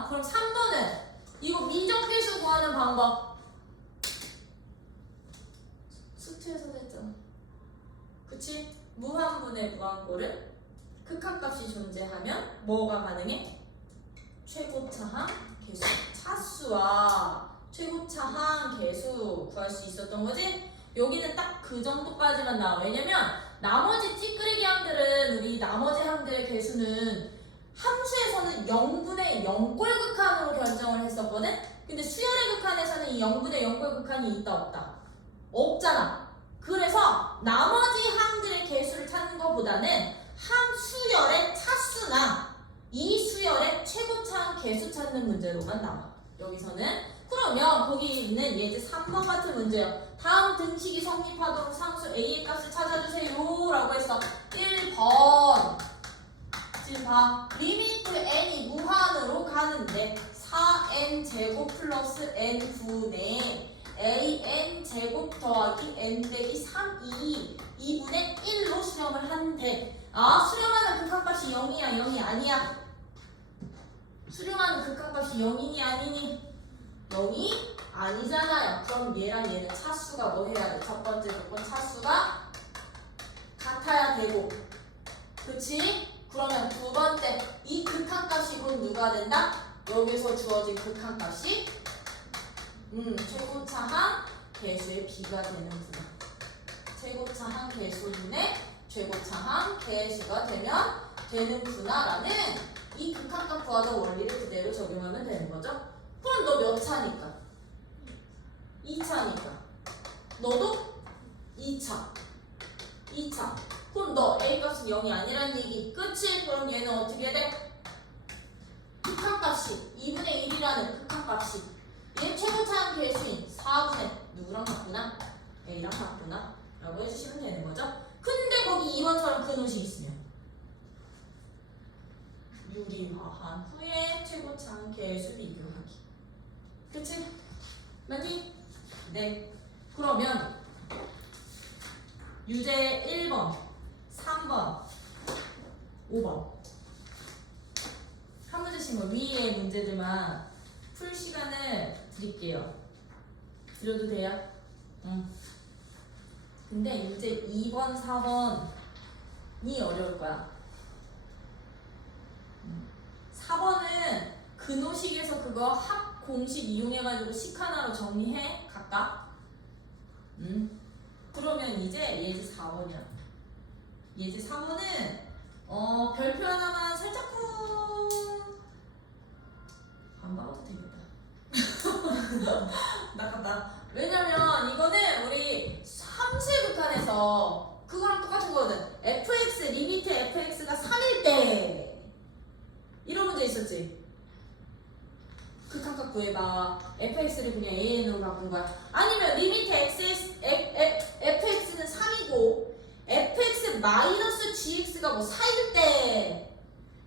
그럼 3번은 이거 미적계수 구하는 방법. 수트에서도 했잖아. 그치? 무한분의 무한꼴은 극한값이 존재하면 뭐가 가능해? 최고차항 계수. 차수와 최고차항 계수 구할 수 있었던 거지? 여기는 딱 그 정도까지만 나와. 왜냐면 나머지 찌끄레기 항들은 우리 나머지 항들의 개수는 함수에서는 0분의 0꼴 극한으로 결정을 했었거든? 근데 수열의 극한에서는 이 0분의 0꼴 극한이 있다 없다? 없잖아. 그래서 나머지 항들의 개수를 찾는 것보다는 함수열의 차수나 이 수열의 최고차항 개수 찾는 문제로만 나와. 여기서는. 그러면 거기 있는 예제 3번 같은 문제요. 다음 등식이 성립하도록 상수 a의 값을 찾아주세요 라고 했어. 1번. 지금 봐. 리미트 n이 무한으로 가는데 4n 제곱 플러스 n분의 an 제곱 더하기 n 빼기 3이 2분의 1로 수렴을 한대. 수렴하는 극한값이 0이야 0이 아니야? 수렴하는 극한값이 0이니 아니니? 0이 아니잖아요. 그럼 얘랑 얘는 차수가 뭐 해야 돼? 첫 번째 조건 차수가 같아야 되고, 그치? 그러면 두 번째 이 극한값이 곧 누가 된다? 여기서 주어진 극한값이 최고차항 개수의 비가 되는구나. 최고차항 개수분의 최고차항 개수가 되는구나라는 이 극한값 구하던 원리를 그대로 적용하면 되는 거죠. 그럼 너 몇 차니까? 2차니까. 너도 2차. 그럼 너 A값은 0이 아니란 얘기. 그치? 그럼 얘는 어떻게 돼? 극한값이 2분의 1이라는 극한값이 얘 최고차항 개수인 4분의 누구랑 같구나? A랑 같구나 라고 해주시면 되는 거죠. 근데 거기 2번처럼 근호식 있으면 유리화한 후에 최고차항 개수 비교하기. 그치? 맞니? 네. 그러면 유제 1번, 3번, 5번 한 문제씩 뭐 위의 문제들만 풀 시간을 드릴게요. 드려도 돼요? 응. 근데 유제 2번, 4번이 어려울 거야. 4번은 근호식에서 그거 합 공식 이용해가지고 식 하나로 정리해 각각. 그러면 이제 예제 4번이야. 예제 4번은 별표 하나만 살짝쿵 안 봐도 되겠다. 나갔다. 왜냐면 이거는 우리 함수의 극한에서 그거랑 똑같은 거거든. fx 리미트 fx가 3일 때 이런 문제 있었지. 극한값 구해봐. fx를 그냥 an으로 바꾼 거야. 아니면 리미트 fx는 3이고 fx 마이너스 gx가 뭐 4일 때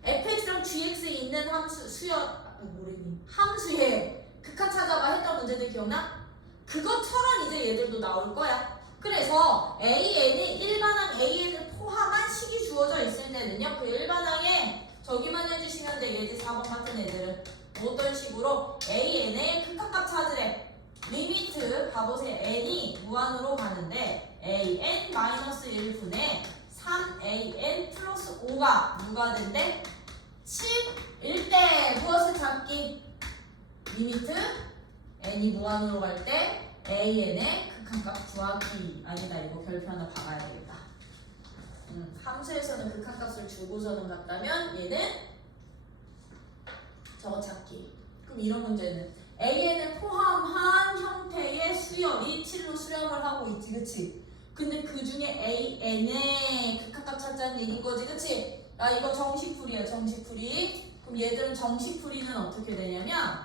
fx랑 gx에 있는 함수의 극한 찾아봐 했던 문제들 기억나? 그것처럼 이제 얘들도 나올 거야. 그래서 an이 일반항 an을 포함한 식이 주어져 있을 때는요, 그 일반항에 저기만 해주시면 돼. 예제 4번 같은 애들은 어떤 식으로 an의 극한값 찾으래. 리미트 봐보세요. n이 무한으로 가는데 an-1분의 3an 플러스 5가 누가 된대? 7일 때 무엇을 찾기? 리미트 n이 무한으로 갈 때 an의 극한값 구하기. 아니다, 이거 별표 하나 박아야 되겠다. 함수에서는 극한값을 주고서는 갔다면 얘는 저거 찾기. 그럼 이런 문제는 an을 포함한 형태의 수열이 7로 수렴을 하고 있지, 그치? 근데 그 중에 an의 극한값 찾자는 얘기인 거지, 그치? 나 이거 정식풀이야, 정식풀이. 그럼 얘들은 정식풀이는 어떻게 되냐면,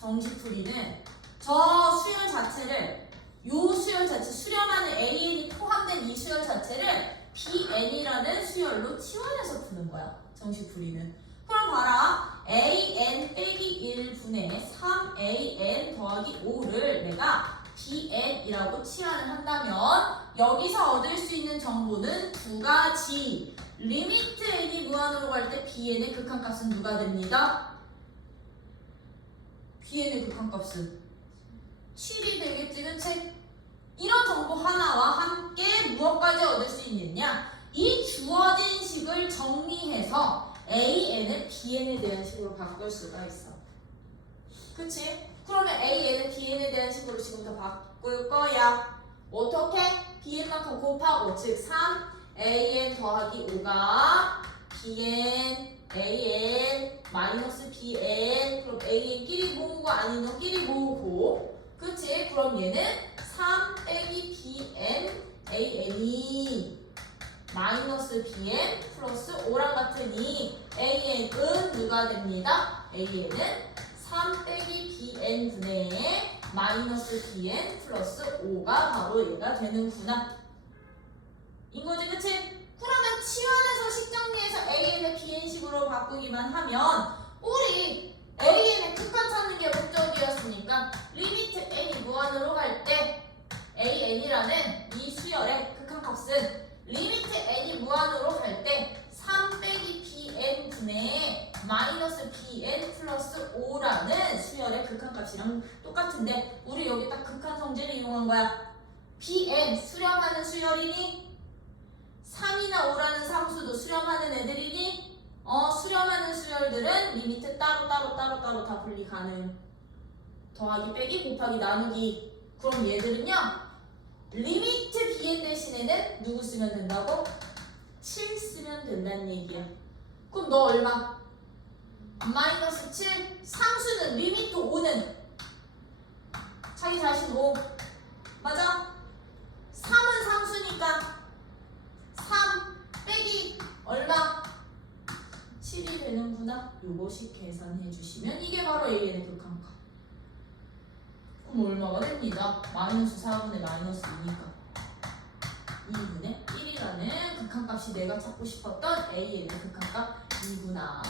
정식풀이는 저 수열 자체를, 요 수열 자체, 수렴하는 an이 포함된 이 수열 자체를 bn이라는 수열로 치환해서 푸는 거야, 정식풀이는. 그럼 봐라, an 빼기 1분의 3an 더하기 5를 내가 bn이라고 치환을 한다면 여기서 얻을 수 있는 정보는 두 가지. 리미트 n이 무한으로 갈 때 bn의 극한값은 누가 됩니다? bn의 극한값은 7이 되겠지, 그치? 이런 정보 하나와 함께 무엇까지 얻을 수 있느냐? 이 주어진 식을 정리해서 an을 bn에 대한 식으로 바꿀 수가 있어. 그치? 그러면 an을 bn에 대한 식으로 지금부터 바꿀 거야. 어떻게? bn만큼 곱하고, 즉 3an 더하기 5가 bn, an, 마이너스 bn. 그럼 an끼리 모으고 아닌 놈끼리 모으고, 그치? 그럼 얘는 3 빼기 bn, an이 마이너스 bn 플러스 5랑 같으니 an은 누가 됩니다? an은 3 빼기 bn 분의 마이너스 bn 플러스 5가 바로 얘가 되는구나. 이거지, 그치? 그러면 치환해서 식정리해서 an을 bn식으로 바꾸기만 하면 우리 an의 극한 찾는 게 목적이었으니까 리미트 n이 무한으로 갈 때 an이라는 이 수열의 극한값은 리미트 n이 무한으로 갈 때 3 빼기 bn 분의 마이너스 bn 플러스 5라는 수열의 극한값이랑 똑같은데 우리 여기 딱 극한 성질을 이용한 거야. bn 수렴하는 수열이니 3이나 5라는 상수도 수렴하는 애들이니 수렴하는 수열들은 리미트 따로 다 분리 가능. 더하기 빼기 곱하기 나누기. 그럼 얘들은요 리미트 bn 대신에는 누구 쓰면 된다고? 7 쓰면 된다는 얘기야. 그럼 너 얼마? 마이너스 7. 상수는 리미트 5는 자기 자신 5 맞아? 3은 상수니까 3 빼기 얼마? 7이 되는구나. 요것이 계산해 주시면 이게 바로 an의 극한값. 그럼 얼마가 됩니다. 마이너스 4분의 마이너스 2니까 2분의 1이라는 극한값이 내가 찾고 싶었던 an의 극한값 2구나.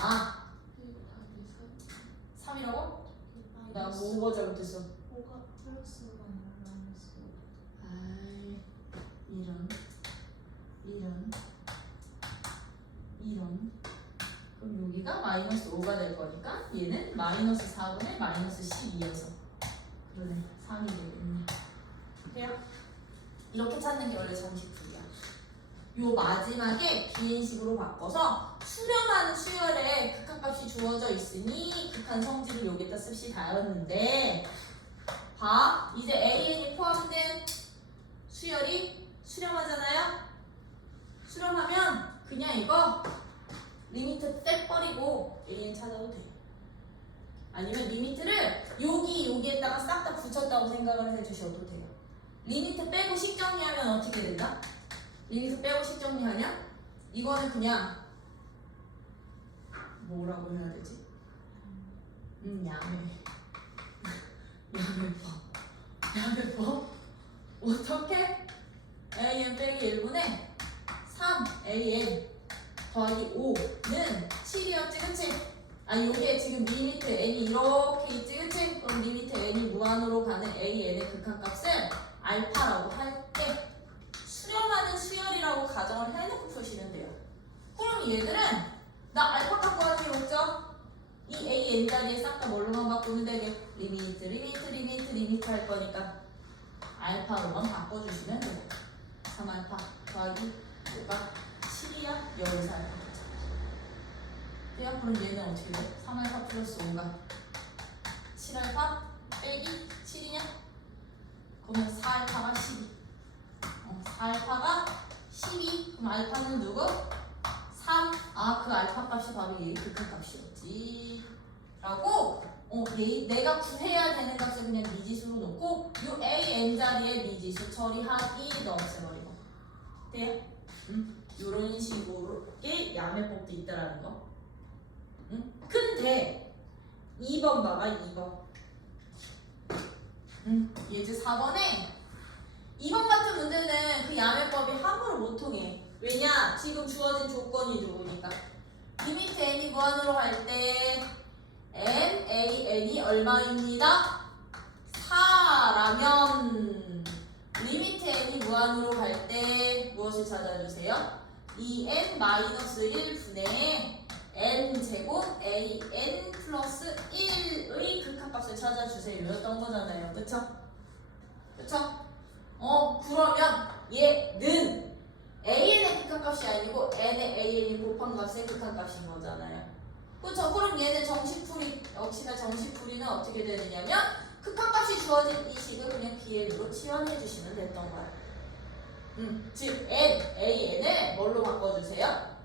3이라고? 나 뭐가 잘못했어? 5가 플러스가 아니라 마이너스. 아이, 이런. 그럼 여기가 마이너스 5가 될 거니까 얘는 마이너스 4분의 마이너스 12여서 그러네, 3이 되겠네. 돼요? 이렇게 찾는 게 원래 정식풀이야. 요 마지막에 bn식으로 바꿔서 수렴하는 수열에 극한값이 주어져 있으니 극한 성질을 여기다 씁시다였는데 봐, 이제 an이 포함된 수열이 수렴하잖아요? 수렴하면 그냥 이거 리미트 떼버리고 an 찾아도 돼. 아니면 리미트를 여기에다가 싹 다 붙였다고 생각을 해주셔도 돼요. 리미트 빼고 식 정리하면 어떻게 된다? 리미트 빼고 식 정리하면 이거는 그냥 뭐라고 해야 되지? 야매법 어떻게? an 빼기 1분의 3an 더하기 5는 7이었지, 그치? 요게 지금 리미트 n이 이렇게 있지, 그치? 그럼 리미트 n이 무한으로 가는 an의 극한값을 알파라고 할 때 수렴하는 수열이라고 가정을 해놓고 푸시면 돼요. 그럼 얘들은 나 알파 갖고 하는 게 목적? 이 a n 자리에 싹 다 뭘로만 바꾸면 되게 리미트 할 거니까 알파로만 바꿔주시면 돼요. 3 알파 더하기 5가 7이야. 여기서 알파. 돼요? 그럼 얘는 어떻게 돼? 3알파 플러스 5가 7알파 빼기 7이냐? 그러면 4알파가 12. 4알파가 12. 그럼 알파는 누구? 3. 아, 그 알파 값이 바로 얘의 극한값이었지. 라고 내가 구해야 되는 값을 그냥 미지수로 놓고 요 a, n 자리에 미지수 처리하기 너 없애버리고. 돼요? 요런 식으로의 야매법도 있다라는 거. 근데 2번 봐봐. 2번. 예제 4번에 2번 같은 문제는 그 야매법이 함부로 못 통해. 왜냐? 지금 주어진 조건이 누구니까. 리미트 n이 무한으로 갈 때 n, a, n이 얼마입니다? 4라면 리미트 n이 무한으로 갈 때 무엇을 찾아주세요? 2n-1분의 n제곱 an 플러스 1의 극한값을 찾아주세요. 였던 거잖아요. 그쵸? 그쵸? 그러면 얘는 an의 극한값이 아니고 n의 an이 곱한 값의 극한값인 거잖아요. 그쵸? 그럼 얘는 정식풀이, 역시나 정식풀이는 어떻게 되느냐면 극한값이 주어진 이 식을 그냥 bn으로 치환해 주시면 됐던 거예요. 즉 n, an을 뭘로 바꿔주세요?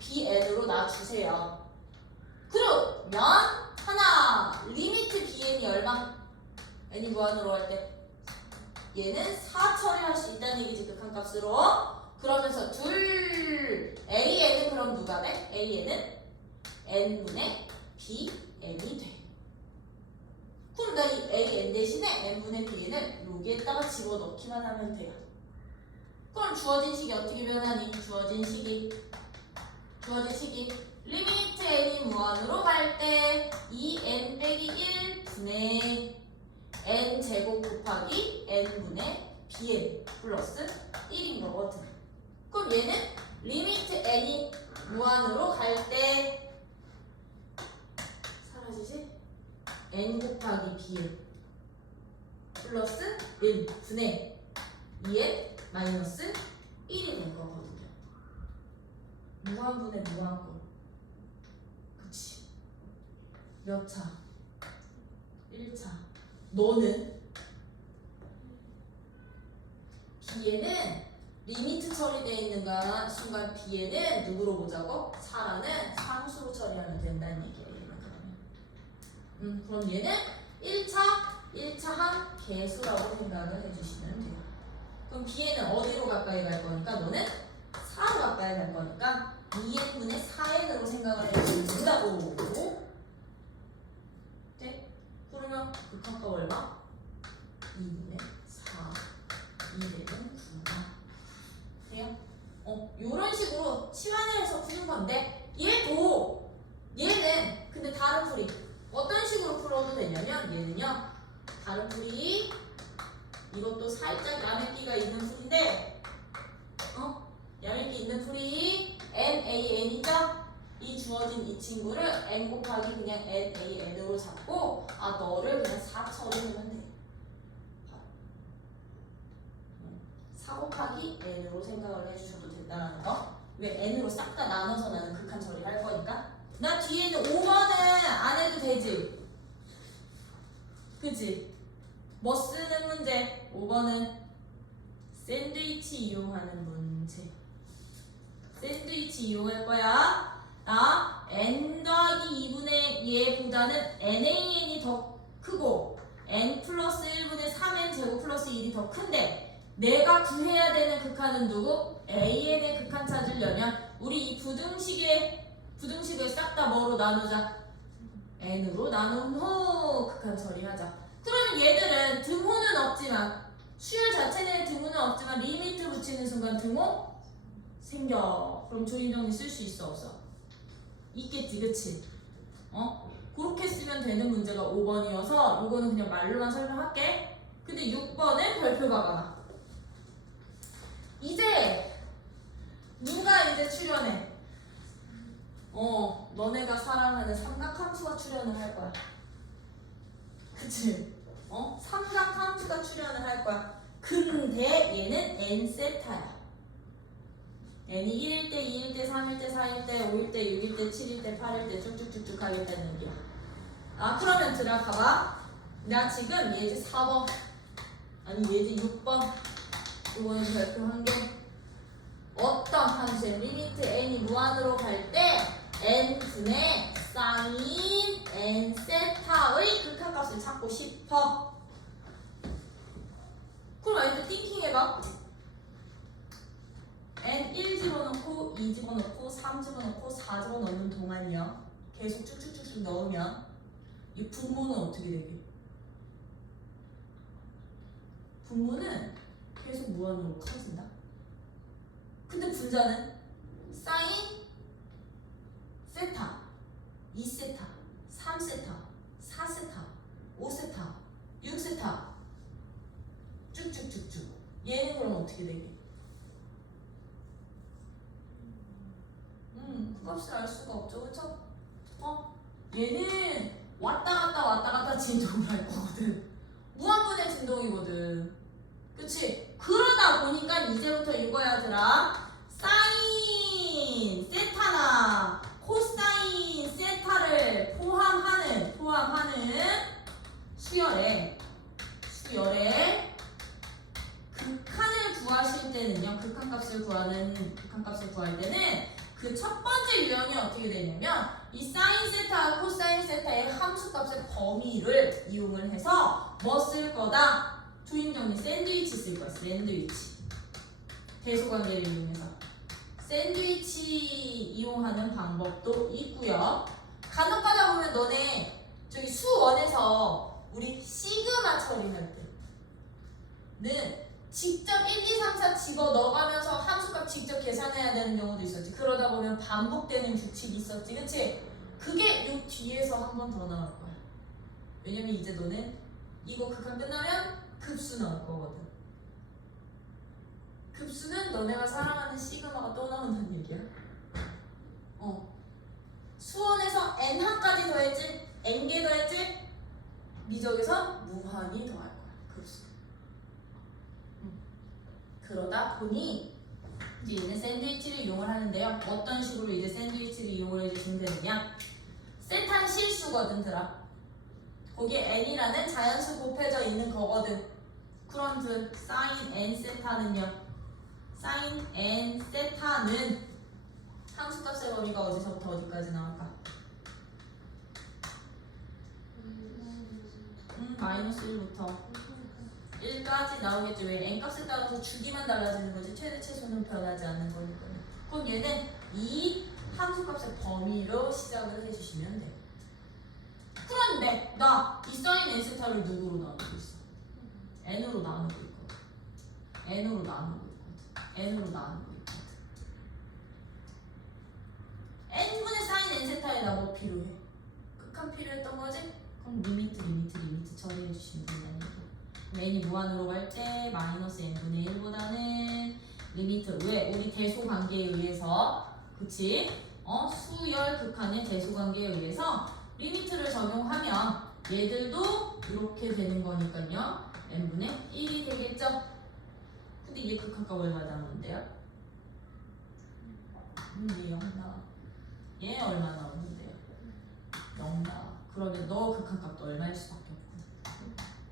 bn으로 놔주세요. 그러면 하나, 리미트 bn이 얼마? n이 무한으로 할 때 얘는 4 처리할 수 있다는 얘기지, 극한값으로. 그러면서 둘 an은 그럼 누가 돼? an은 n분의 bn이 돼. 그럼 나 이 an 대신에 n분의 bn을 여기에다가 집어넣기만 하면 돼요. 그럼 주어진 식이 어떻게 변하니? 주어진 식이 리미트 n이 무한으로 갈 때 2n 빼기 1분의 n 제곱 곱하기 n분의 bn 플러스 1인 거거든. 그럼 얘는 리미트 n이 무한으로 갈 때 사라지지? n 곱하기 bn 플러스 1분의 2n 마이너스 1이 된 거거든요. 무한분의 무한권. 그치? 몇 차? 1차. 너는 b에는 리미트 처리되어 있는 순간 b에는 누구로 보자고? 4라는 상수로 처리하면 된다는 얘기야. 얘는 그러면. 그럼 얘는 1차 한 개수라고 생각을 해주시면 돼요. 그럼 b에는 어디로 가까이 갈 거니까 너는 4로 가까이 갈 거니까 2n분의 4n으로 생각을 해주시면 된다고. 네? 그러면 극한값 얼마? 2분의 4 2되는 9가 돼요? 요런 식으로 치환해서 푸는 건데 얘는 근데 다른 풀이 어떤 식으로 풀어도 되냐면 얘는요 다른 풀이 이것도 살짝 야매끼가 있는 풀인데 야매끼 있는 풀이 NaN이죠? 이 주어진 이 친구를 n 곱하기 그냥 NaN으로 잡고 너를 그냥 4 처리하면 돼. 4 곱하기 n으로 생각을 해주셔도 된다는 거. 왜? n으로 싹 다 나눠서 나는 극한 처리를 할 거니까. 나 뒤에는 5번은 안 해도 되지? 그치? 뭐 쓰는 문제? 5번은 샌드위치 이용하는 문제. 샌드위치 이용할 거야. n 더하기 2분의 얘보다는 nan이 더 크고 n 플러스 1분의 3n 제곱 플러스 1이 더 큰데 내가 구해야 되는 극한은 누구? an의 극한 찾으려면 우리 이 부등식을 싹 다 뭐로 나누자? n으로 나눈 후 극한 처리하자. 그러면 얘들은 등호는 없지만 수열 자체는 등호는 없지만 리미트 붙이는 순간 등호 생겨. 그럼 조인정리 쓸 수 있어 없어? 있겠지, 그치? 그렇게 쓰면 되는 문제가 5번이어서 이거는 그냥 말로만 설명할게. 근데 6번은 별표 박아놔. 이제 누가 이제 출연해? 너네가 사랑하는 삼각함수가 출연을 할 거야. 그치? 삼각함수가 출연을 할 거야. 근데 얘는 n 세타야. n이 1일 때, 2일 때, 3일 때, 4일 때, 5일 때, 6일 때, 7일 때, 8일 때 쭉쭉쭉쭉 가겠다는 얘기야. 아 그러면 들어 봐봐. 나 지금 예제 4번 아니 예제 6번 이번에 발표한 게 어떤 함수의 리미트 n이 무한으로 갈 때 n분의 사인 n 세타의 극한값을 찾고 싶어. 그럼 아이들 띵킹 해봐. n 1 집어넣고 2 집어넣고 3 집어넣고 4 집어넣는 동안이요. 계속 쭉쭉쭉쭉 넣으면 이 분모는 어떻게 되게? 분모는 계속 무한으로 커진다. 근데 분자는 사인 세타, 2세타, 3세타, 4세타, 5세타, 6세타 쭉쭉쭉쭉. 얘는 그럼 어떻게 되게? 그 값을 알 수가 없죠, 그쵸? 얘는 왔다 갔다 진동을 할 거거든. 무한분의 진동이거든. 그치? 그러다 보니까 이제부터 이거야, 들아. 사인 세타나 코사인 세타를 포함하는 수열에 극한을 구하실 때는요, 극한값을 구할 때는 그 첫 번째 유형이 어떻게 되냐면 이 사인 세타와 코사인 세타의 함수값의 범위를 이용을 해서 뭐 쓸 거다? 투인정리 샌드위치 쓸 거야. 샌드위치. 대소관계를 이용해서 샌드위치 이용하는 방법도 있고요. 간혹가다 보면 너네 저기 수원에서 우리 시그마 처리할 때는 직접 1, 2, 3, 4 집어 넣어가면서 함수값 직접 계산해야 되는 경우도 있었지. 그러다 보면 반복되는 규칙이 있었지. 그치? 그게 요 뒤에서 한 번 더 나올 거야. 왜냐면 이제 너는 이거 극한 끝나면 급수 나올 거거든. 급수는 너네가 사랑하는 시그마가 또 나온다는 얘기야. 수원에서 n항까지 더했지, n개 더했지, 미적에서 무한히 더할 거야. 급수. 그러다 보니 이제 얘는 샌드위치를 이용을 하는데요. 어떤 식으로 이제 샌드위치를 이용을 해주시면 되느냐? 세타는 실수거든, 들아. 거기에 n이라는 자연수 곱해져 있는 거거든. 그럼 사인 n 세타는요? 사인 n 세타는 함수값의 범위가 어디서부터 어디까지 나올까? 마이너스 1부터 1까지 나오겠죠. 왜? n값에 따라서 주기만 달라지는 거지 최대 최소는 변하지 않는 거니까. 그럼 얘는 이 함수값의 범위로 시작을 해주시면 돼. 그런데 나 이 사인 n 세타를 누구로 나누고 있어? n으로 나누고 있거든. n으로 나누고 있거든. n분의 사인 n 세타에 나 뭐 필요해? 극한 필요했던 거지? 그럼 리미트 처리해 주시면 된다는 얘기. n이 무한으로 갈 때 마이너스 n분의 1보다는 리미트. 왜? 우리 대소관계에 의해서, 그치? 수열 극한의 대소관계에 의해서 리미트를 적용하면 얘들도 이렇게 되는 거니까요. n분의 1이 되겠죠? 근데 얘 극한값 얼마 나오는데요? 얘 0 나와. 얘 얼마 나오는데요? 0 나와. 그러면 너 극한값도 얼마일 수밖에 없구나.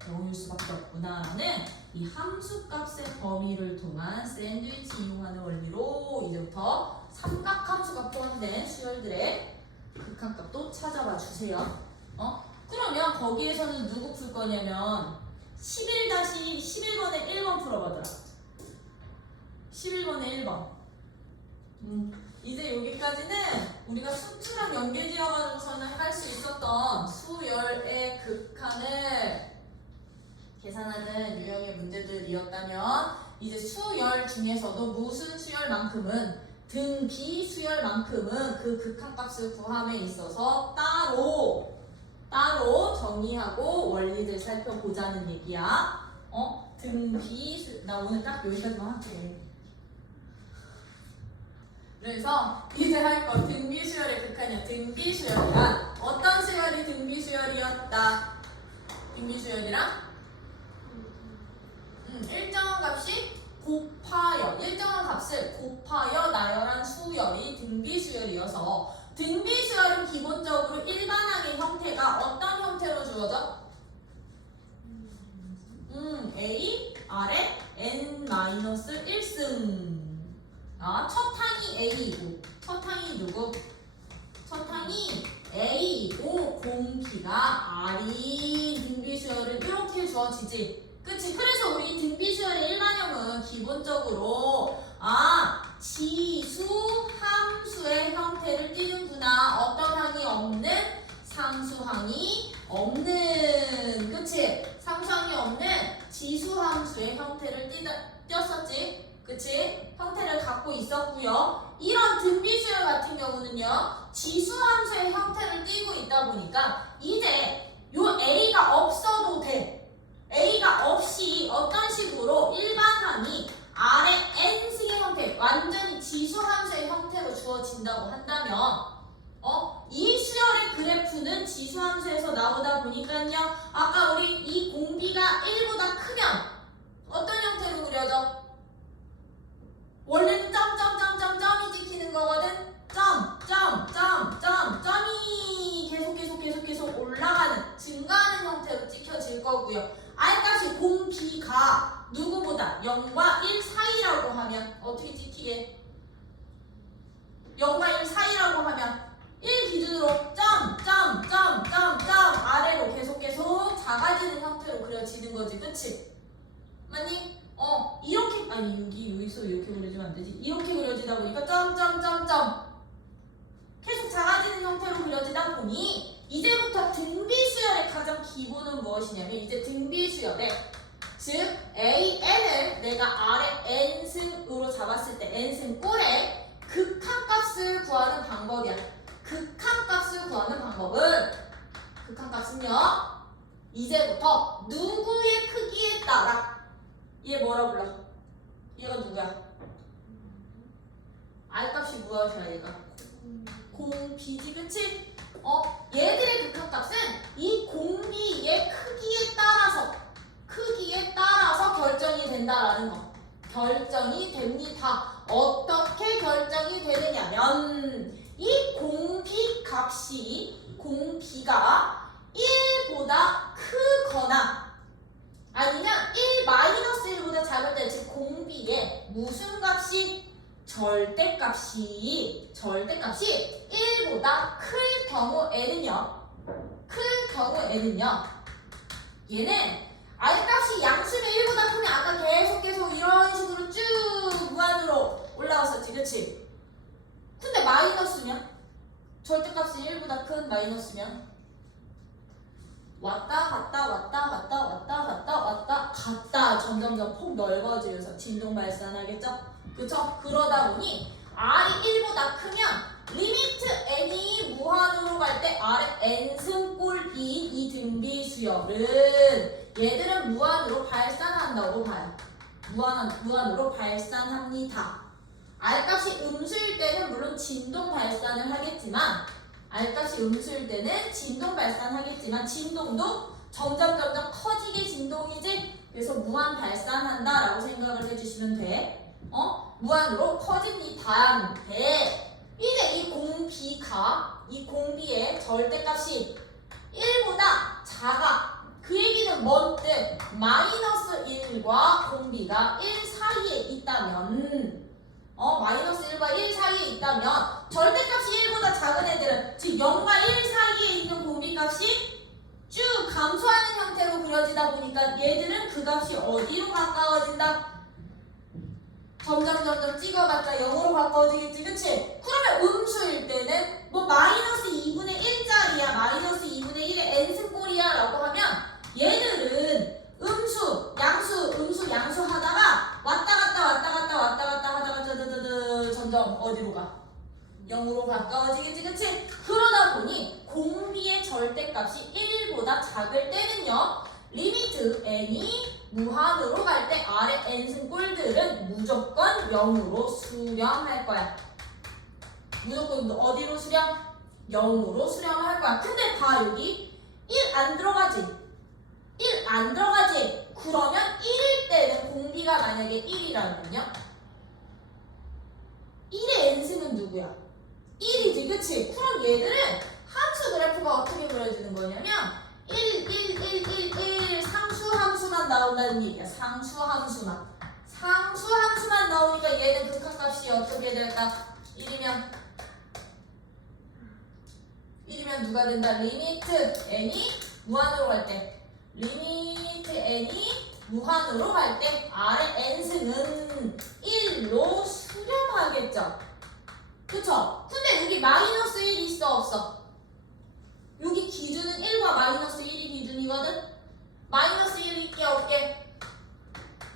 0일 수밖에 없구나라는 이 함수값의 범위를 통한 샌드위치 이용하는 원리로 이제부터 삼각함수가 포함된 수열들의 극한값도 찾아봐 주세요. 그러면 거기에서는 누구 풀 거냐면 11-11번에 1번 풀어봐더라. 11번에 1번. 이제 여기까지는 우리가 수투랑 연계지어가지고서는 할 수 있었던 수열의 극한을 계산하는 유형의 문제들이었다면 이제 수열 중에서도 무슨 수열만큼은 등비 수열만큼은 그 극한값을 구함에 있어서 따로 정의하고 원리들 살펴보자는 얘기야. 등비 나 오늘 딱 여기까지만 할게. 그래서 이제 할 거 등비 수열의 극한이야. 등비 수열이란 어떤 수열이 등비 수열이었다. 등비 수열이란 일정한 값이 곱하여 일정한 값을 곱하여 나열한 수열이 등비수열이어서 등비수열은 기본적으로 일반항의 형태가 어떤 형태로 주어져? A 아래 n-1승. 첫 항이 A이고 첫 항이 누구? 첫 항이 A이고 공비가 R인 등비수열은 이렇게 주어지지. 그치? 그래서 우리 등비수열의 일반형은 기본적으로 지수 함수의 형태를 띠는구나. 어떤 항이 없는? 상수항이 없는. 그치? 상수항이 없는 지수 함수의 형태를 띄었었지. 그치? 형태를 갖고 있었고요. 이런 등비수열 같은 경우는요, 지수 함수의 형태를 띠고 있다 보니까 이제 요 A가 없어도 돼. A가 없이 어떤 식으로 일반항이 아래 n승의 형태, 완전히 지수 함수의 형태로 주어진다고 한다면 이 수열의 그래프는 지수 함수에서 나오다 보니까요, 아까 우리 이 공비가 1보다 크면 어떤 형태로 그려져? 원래는 점이 찍히는 거거든. 점이 계속 올라가는, 증가하는 형태로 찍혀질 거고요. R값이 공비가 누구보다 0과 1 사이라고 하면 어떻게 찍히게? 0과 1 사이라고 하면 1 기준으로 점 아래로 계속 작아지는 형태로 그려지는 거지. 그치? 맞니? 이렇게, 여기서 이렇게 그려지면 안 되지. 이렇게 그려지다 보니까 점 계속 작아지는 형태로 그려지다 보니 이제부터 등비수열의 가장 기본은 무엇이냐면, 이제 등비수열의 즉 AN을 내가 아래 n승으로 잡았을 때 n승 꼴의 극한값을 구하는 방법이야. 극한값을 구하는 방법은, 극한값은요, 이제부터 누구의 크기에 따라, 얘 뭐라 불러? 얘가 누구야? R값이 무엇이야 얘가? 공비지. 그치? 얘들의 극한값은 이 공비의 크기에 따라서 결정이 된다라는 거. 결정이 됩니다. 어떻게 결정이 되느냐면, 이 공비 값이, 공비가 1보다 크거나 아니면 1-1보다 작을 때, 즉 공비의 무슨 값이? 절대값이 1보다 클 경우에는요, 얘는 R값이 양수면 1보다 크면 아까 계속 이런 식으로 쭉 무한으로 올라왔었지. 그치? 근데 마이너스면, 절대값이 1보다 큰 마이너스면 왔다 갔다 점점점 폭 넓어지면서 진동 발산하겠죠? 그쵸? 그러다 보니 R이 1보다 크면 리미트 n이 무한으로 갈 때 아래 n승꼴 B인 이 등비수열은 얘들은 무한으로 발산한다고 봐요. 무한으로 발산합니다. R값이 음수일 때는 물론 진동 발산을 하겠지만, R값이 음수일 때는 진동 발산하겠지만, 진동도 점점 커지게 진동이지. 그래서 무한 발산한다라고 생각을 해주시면 돼. 무한으로 커집니다. 이제 이 공비의 절대값이 1보다 작아. 그 얘기는 뭔데? 마이너스 1과 공비가 1 사이에 있다면, 마이너스 1과 1 사이에 있다면 절대값이 1보다 작은 애들은, 즉 0과 1 사이에 있는 공비값이 쭉 감소하는 형태로 그려지다 보니까 얘들은 그 값이 어디로 가까워진다? 점점 찍어봤자 0으로 가까워지겠지. 그치? 그러면 음수일 때는 뭐 마이너스 2분의 1짜리야, 마이너스 2분의 1의 n승꼴이야 라고 하면 얘들은 음수, 양수 하다가 왔다 갔다 하다가 점점 어디로 가? 0으로 가까워지겠지. 그치? 그러다 보니 공비의 절대값이 1보다 작을 때는요, 리미트 n이 무한으로 갈 때 아래 n승꼴들은 무조건 0으로 수렴할 거야. 무조건 어디로 수렴? 0으로 수렴할 거야. 근데 봐, 여기 1 안 들어가지? 1 안 들어가지? 그러면 1일 때는 공비가 만약에 1이라면요? 누구야? 1이지, 그치? 그럼 얘들은 함수 그래프가 어떻게 그려지는 거냐면 1, 1, 1, 1, 1 상수 함수만 나온다는 얘기야. 상수 함수만. 상수 함수만 나오니까 얘는 극한값이 어떻게 될까? 1이면 누가 된다? 리미트 n이 무한으로 갈 때. 리미트 n이 무한으로 갈 때 아래 n승은 1로 수렴하겠죠. 그쵸? 근데 여기 마이너스 1 있어 없어? 여기 기준은 1과 마이너스 1이 기준이거든? 마이너스 1 있게 없게?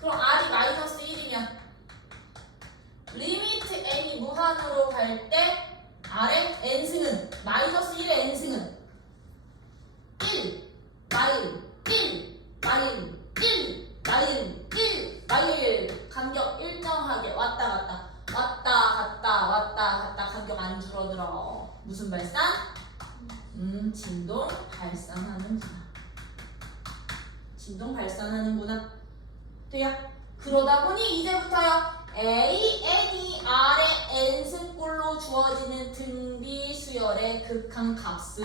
그럼 r이 마이너스 1이면 리미트 n이 무한으로 갈 때 아래 n승은 마이너스 1의 n승은 1 마일 1 마일 1 마일 1 마일 간격 일정하게 왔다 갔다 왔다 갔다 왔다 갔다 간격 안 줄어들어. 무슨 발산? 진동 발산하는구나. 진동 발산하는구나. 돼요? 그러다 보니 이제부터요 A, N이 아래 N승꼴로 주어지는 등비 수열의 극한값은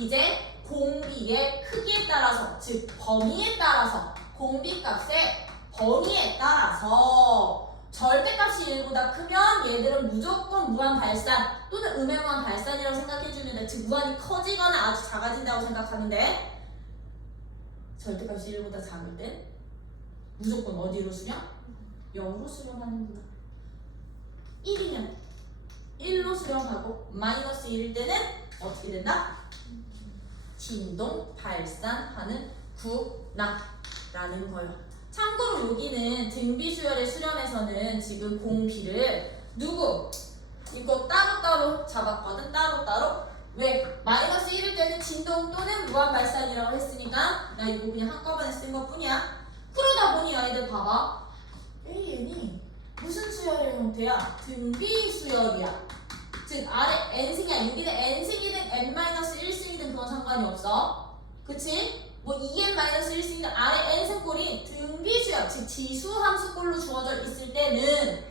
이제 공비의 크기에 따라서, 즉 범위에 따라서, 공비값의 범위에 따라서 절대값이 1보다 크면 얘들은 무조건 무한 발산 또는 음해무한 발산이라고 생각해주는데, 즉 무한이 커지거나 아주 작아진다고 생각하는데, 절대값이 1보다 작을 때 무조건 어디로 수렴? 0으로 수렴하는구나. 1이면 1로 수렴하고 마이너스 1일 때는 어떻게 된다? 진동 발산하는구나 라는 거예요. 참고로 여기는 등비 수열의 수렴에서는 지금 공비를 누구? 이거 따로따로 잡았거든. 따로따로. 왜? 마이너스 1일 때는 진동 또는 무한 발산이라고 했으니까 나 이거 그냥 한꺼번에 쓴 것 뿐이야. 그러다 보니 아이들 봐봐. AN이 무슨 수열의 형태야? 등비 수열이야. 즉 아래 n승이야. 여기는 n승이든 n-1승이든 그건 상관이 없어. 그치? 뭐 2n-1승이든 아래 n승꼴이 등비 수열, 즉 지수 함수꼴로 주어져 있을 때는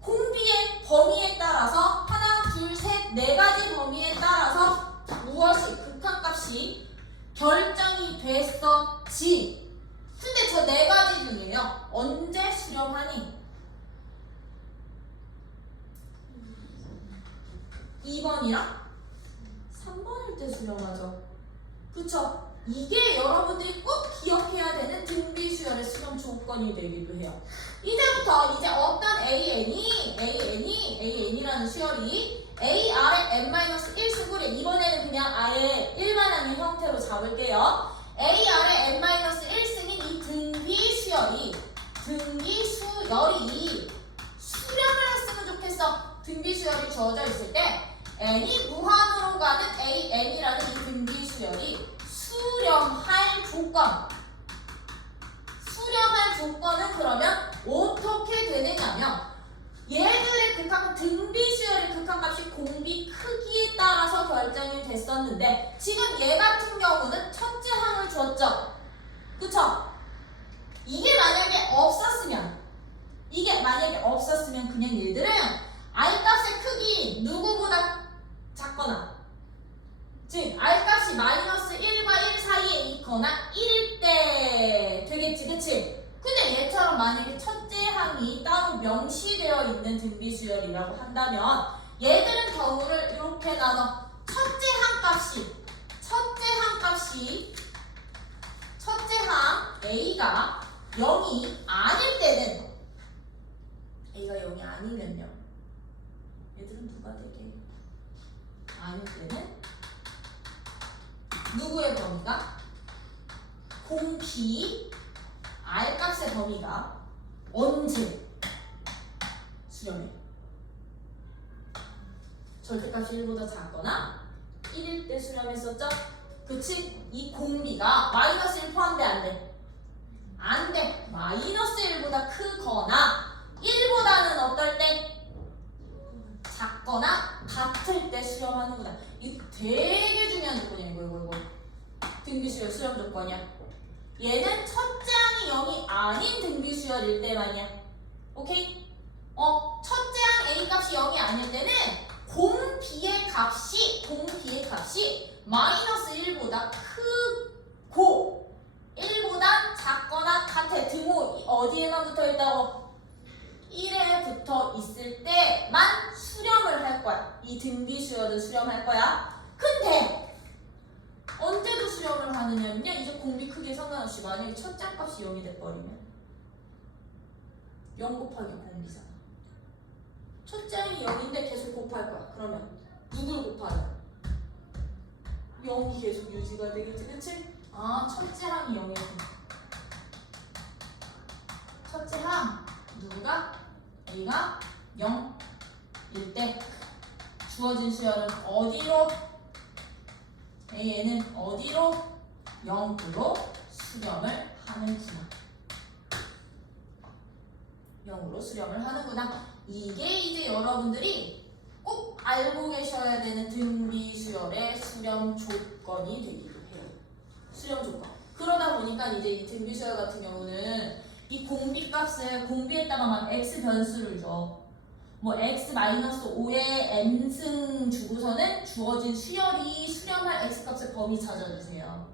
공비의 범위에 따라서 하나, 둘, 셋, 네 가지 범위에 따라서 무엇이 극한값이 결정이 됐었지. 근데 저 네 가지 중에요. 언제 수렴하니? 2번이랑 3번일 때 수렴하죠. 그쵸? 이게 여러분들이 꼭 기억해야 되는 등비 수열의 수렴 조건이 되기도 해요. 이제부터 이제 어떤 AN이라는 수열이 A 아래 n-1 승골에 이번에는 그냥 아예 일반항의 형태로 잡을게요. A 아래 n-1 승인 이 등비 수열이 수렴을 했으면 좋겠어. 등비 수열이 주어져 있을 때 n이 무한으로 가는 AN이라는 이 등비 수열이 수렴할 조건은 그러면 어떻게 되느냐면 얘들의 극한값, 등비 수열의 극한값이 공비 크기에 따라서 결정이 됐었는데 지금 얘 같은 경우는 첫째 항을 줬죠. 그쵸? 이게 만약에 없었으면 그냥 얘들은 R값의 크기 누구보다 작거나, 즉 R값이 마이너스 1과 1 사이에 있거나 1일 때 되겠지. 그치? 근데 얘처럼 만약에 첫째 항이 따로 명시되어 있는 등비수열이라고 한다면 얘들은 경우를 이렇게 나눠. 첫째 항 A가 0이 아닐 때는, A가 0이 아니면요, 얘들은 누가 되게 아닐 때는 누구의 범위가? 공비 R값의 범위가 언제 수렴해? 절대값이 1보다 작거나 1일 때 수렴했었죠? 그치? 이 공비가 마이너스 1 포함돼 안 돼? 안 돼. 마이너스 1보다 크거나 1보다는 어떨 때? 작거나 같을 때 수렴하는구나. 이거 되게 중요한 조건이야. 이거. 등비수열 수렴 조건이야. 얘는 첫째 항이 0이 아닌 등비수열일 때만이야. 오케이? 첫째 항 마이너스 1보다 크고 1보다 작거나 같아. 등호 어디에만 붙어 있다고? 1에 붙어 있을 때만 수렴을 할 거야. 이 등비수열을 수렴할 거야. 근데 언제도 수렴을 하느냐면요. 이제 공비 크기에 상관없이 만약에 첫 짝값이 0이 돼버리면 0 곱하기 공비잖아. 첫째 항이 0인데 계속 곱할 거야. 그러면 누굴 곱하냐? 0이 계속 유지가 되겠지, 그치? 아, 첫째 항이 0이었구나. 첫째 항 누구가? A가 0일 때 주어진 수열은 어디로? A는 어디로? 0으로 수렴을 하는구나. 0으로 수렴을 하는구나. 이게 이제 여러분들이 꼭 알고 계셔야 되는 등비수열의 수렴 조건이 되기도 해요. 수렴 조건. 그러다 보니까 이제 이 등비수열 같은 경우는 이 공비값을 공비에다가만 x 변수를 줘. 뭐 x-5의 n승 주고서는 주어진 수열이 수렴할 x값의 범위 찾아주세요.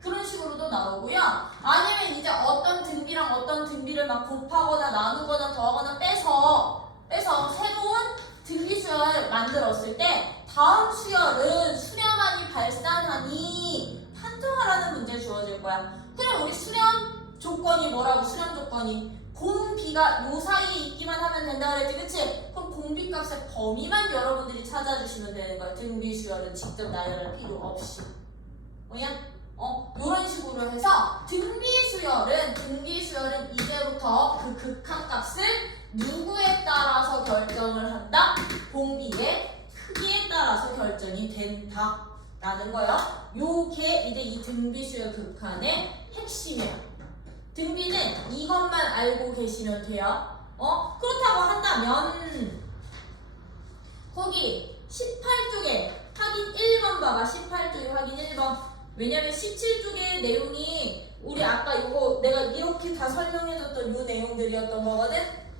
그런 식으로도 나오고요. 아니면 이제 어떤 등비랑 어떤 등비를 막 곱하거나 나누거나 더하거나 빼서 새로운 등비 수열 만들었을 때 다음 수열은 수렴하니 발산하니 판정하라는 문제 주어질 거야. 그래, 우리 수렴 조건이 뭐라고? 수렴 조건이 공비가 요 사이에 있기만 하면 된다 그랬지, 그치? 그럼 공비값의 범위만 여러분들이 찾아주시면 되는 거야. 등비 수열은 직접 나열할 필요 없이. 뭐야? 요런 식으로 해서 등비 수열은 이제부터 그 극한값을 누구에 따라서 결정을 한다? 공비의 크기에 따라서 결정이 된다 라는 거예요. 요게 이제 이 등비 수열 극한의 핵심이에요. 등비는 이것만 알고 계시면 돼요. 그렇다고 한다면 거기 18쪽에 확인 1번 봐봐. 18쪽에 확인 1번. 왜냐면 17쪽의 내용이 우리 아까 요거 내가 이렇게 다 설명해줬던 요 내용들이었던 거거든.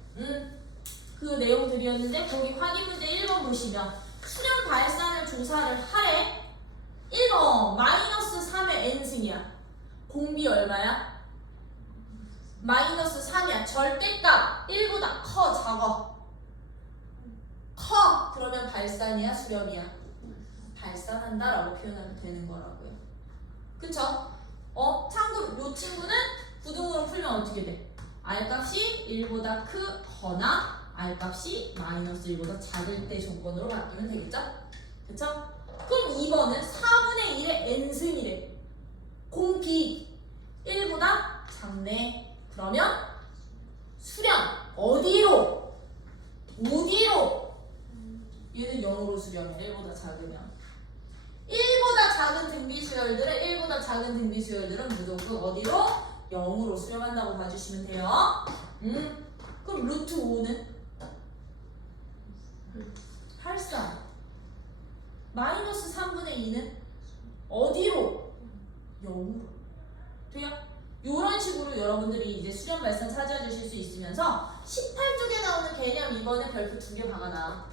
그 내용들이었는데 거기 확인 문제 1번 보시면 수렴 발산을 조사를 하래. 1번 마이너스 3의 n승이야. 공비 얼마야? 마이너스 3이야. 절대값 1보다 커, 작아? 커! 그러면 발산이야, 수렴이야? 발산한다 라고 표현하면 되는 거라고요. 그쵸? 참고로 요 친구는 부등호로 풀면 어떻게 돼? R값이 1보다 크거나 R값이 마이너스 1보다 작을 때 조건으로 바뀌면 되겠죠? 그쵸? 그럼 2번은 4분의 1의 n승이래. 공비 1보다 작네. 그러면 수렴 어디로? 어디로? 얘는 0으로 수렴해. 1보다 작으면. 1보다 작은 등비 수열들은 무조건 어디로? 0으로 수렴한다고 봐주시면 돼요. 그럼 루트 5는? 8사. 마이너스 3분의 2는? 어디로? 0으로. 돼요? 이런 식으로 여러분들이 이제 수렴 발산 찾아주실 수 있으면서 18쪽에 나오는 개념 이번에 별표 2개 박아놔.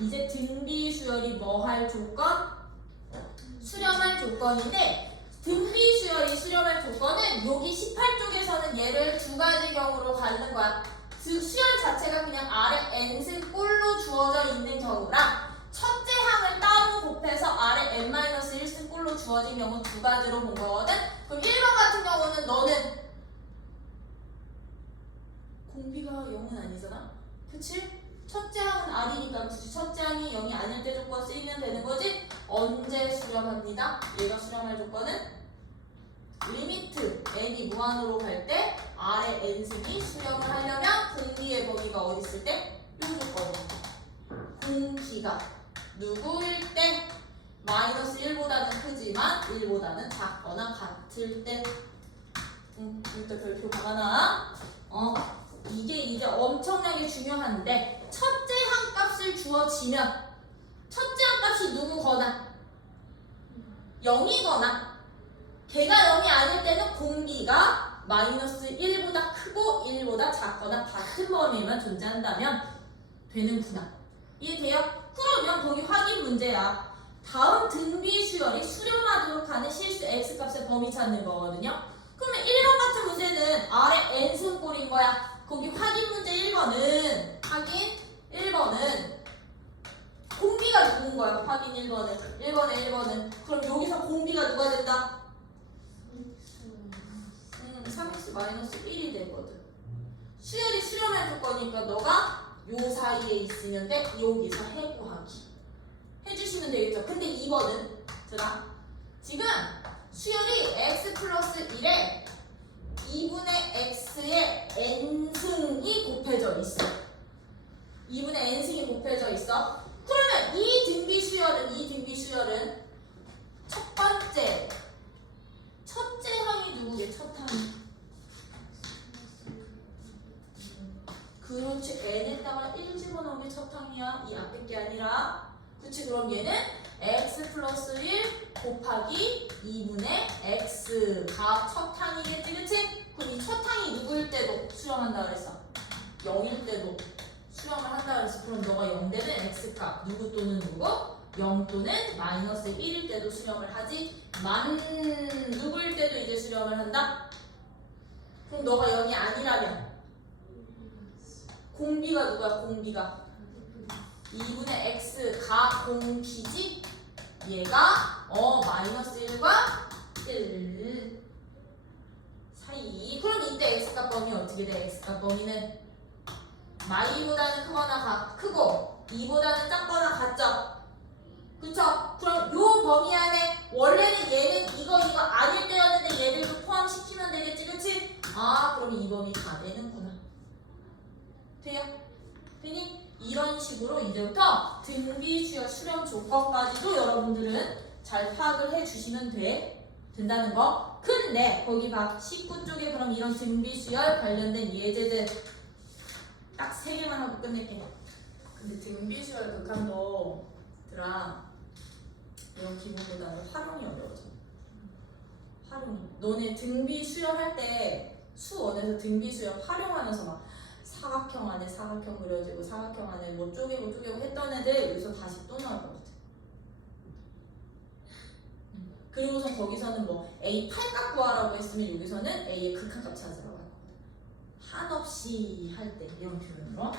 이제 등비 수열이 뭐 할 조건? 수렴할 조건인데 등비 수열이 수렴할 조건은 여기 18쪽에서는 얘를 두 가지 경우로 가르는 거야. 즉 수열 자체가 그냥 아래 n승 꼴로 주어져 있는 경우랑 첫째 항을 따로 곱해서 아래 n-1승 꼴로 주어진 경우 두 가지로 본 거거든. 그럼 1번 같은 경우는 너는 공비가 0은 아니잖아. 그치? 첫째 항은 R이니까 굳이 첫째 항이 0이 아닐 때 조건 쓰이면 되는 거지? 언제 수렴합니다? 얘가 수렴할 조건은 리미트 n이 무한으로 갈 때 아래 n승이 수렴을 하려면 공비의 범위가 어디 있을 때? 이 조건입니다. 공비가 누구일 때? 마이너스 1보다는 크지만 1보다는 작거나 같을 때. 일단 별표 박아놔. 이게 이제 엄청나게 중요한데 첫째 한 값을 주어지면 첫째 한 값이 누구거나 0이거나 걔가 0이 아닐 때는 공비가 마이너스 1보다 크고 1보다 작거나 같은 범위만 존재한다면 되는구나. 이해돼요? 그러면 거기 확인 문제야. 다음 등비 수열이 수렴하도록 하는 실수 x값의 범위 찾는 거거든요. 그러면 1번 같은 문제는 아래 n승꼴인 거야. 거기 확인 문제 1번은 공비가 누군 거야? 확인 1번은 그럼 여기서 공비가 누가 된다? 3x-1이 되거든. 수열이 수렴해줄 거니까 너가 요 사이에 있으면 돼. 여기서 해구하기 해주시면 되겠죠. 근데 2번은 지금 수열이 x 플러스 1에 2분의 x의 n승이 곱해져 있어. 2분의 n승이 곱해져 있어. 그러면 이 등비 수열은 첫째 항이 누구게? 첫 항이. 그렇지. n에다가 1 집어넣은 게 첫 항이야. 이 앞에 게 아니라. 그치. 그럼 얘는 x 플러스 1 곱하기 2분의 x가 첫 항이겠지. 그치? 그럼 이 첫 항이 누구일 때도 수렴한다 그랬어. 0일 때도 수렴을 한다 그랬어. 그럼 너가 0되는 x값 누구 또는 누구? 0 또는 마이너스 1일 때도 수렴을 하지. 누구일 때도 이제 수렴을 한다? 그럼 너가 0이 아니라면 공비가 누구야? 공비가 2분의 x가 공비지? 얘가 마이너스 1과 1 사이. 그럼 이때 x값 범위 어떻게 돼? x값 범위는 마이보다는 크고 2보다는 작거나 같죠? 그쵸? 그럼 요 범위 안에 원래는 얘는 이거 아닐 때였는데 얘들도 포함시키면 되겠지. 그치? 그럼 이 범위 다 되는구나. 돼요? 되니? 이런 식으로 이제부터 등비 수열 수렴 조건까지도 여러분들은 잘 파악을 해주시면 된다는 거. 근데 거기 봐. 19쪽에 그럼 이런 등비 수열 관련된 예제들 딱 3개만 하고 끝낼게. 근데 등비 수열 극한도 이런 기본보다는 활용이 어려워져. 너네 등비 수열할 때 수원에서 등비 수열 활용하면서 막 사각형 안에 사각형 그려지고 사각형 안에 뭐 쪼개고 했던 애들 여기서 다시 또 나올 것 같아. 그리고선 거기서는 뭐 A 8값 구하라고 했으면 여기서는 A의 극한값 찾으라고 할 거거든. 한없이 할 때 이런 표현으로.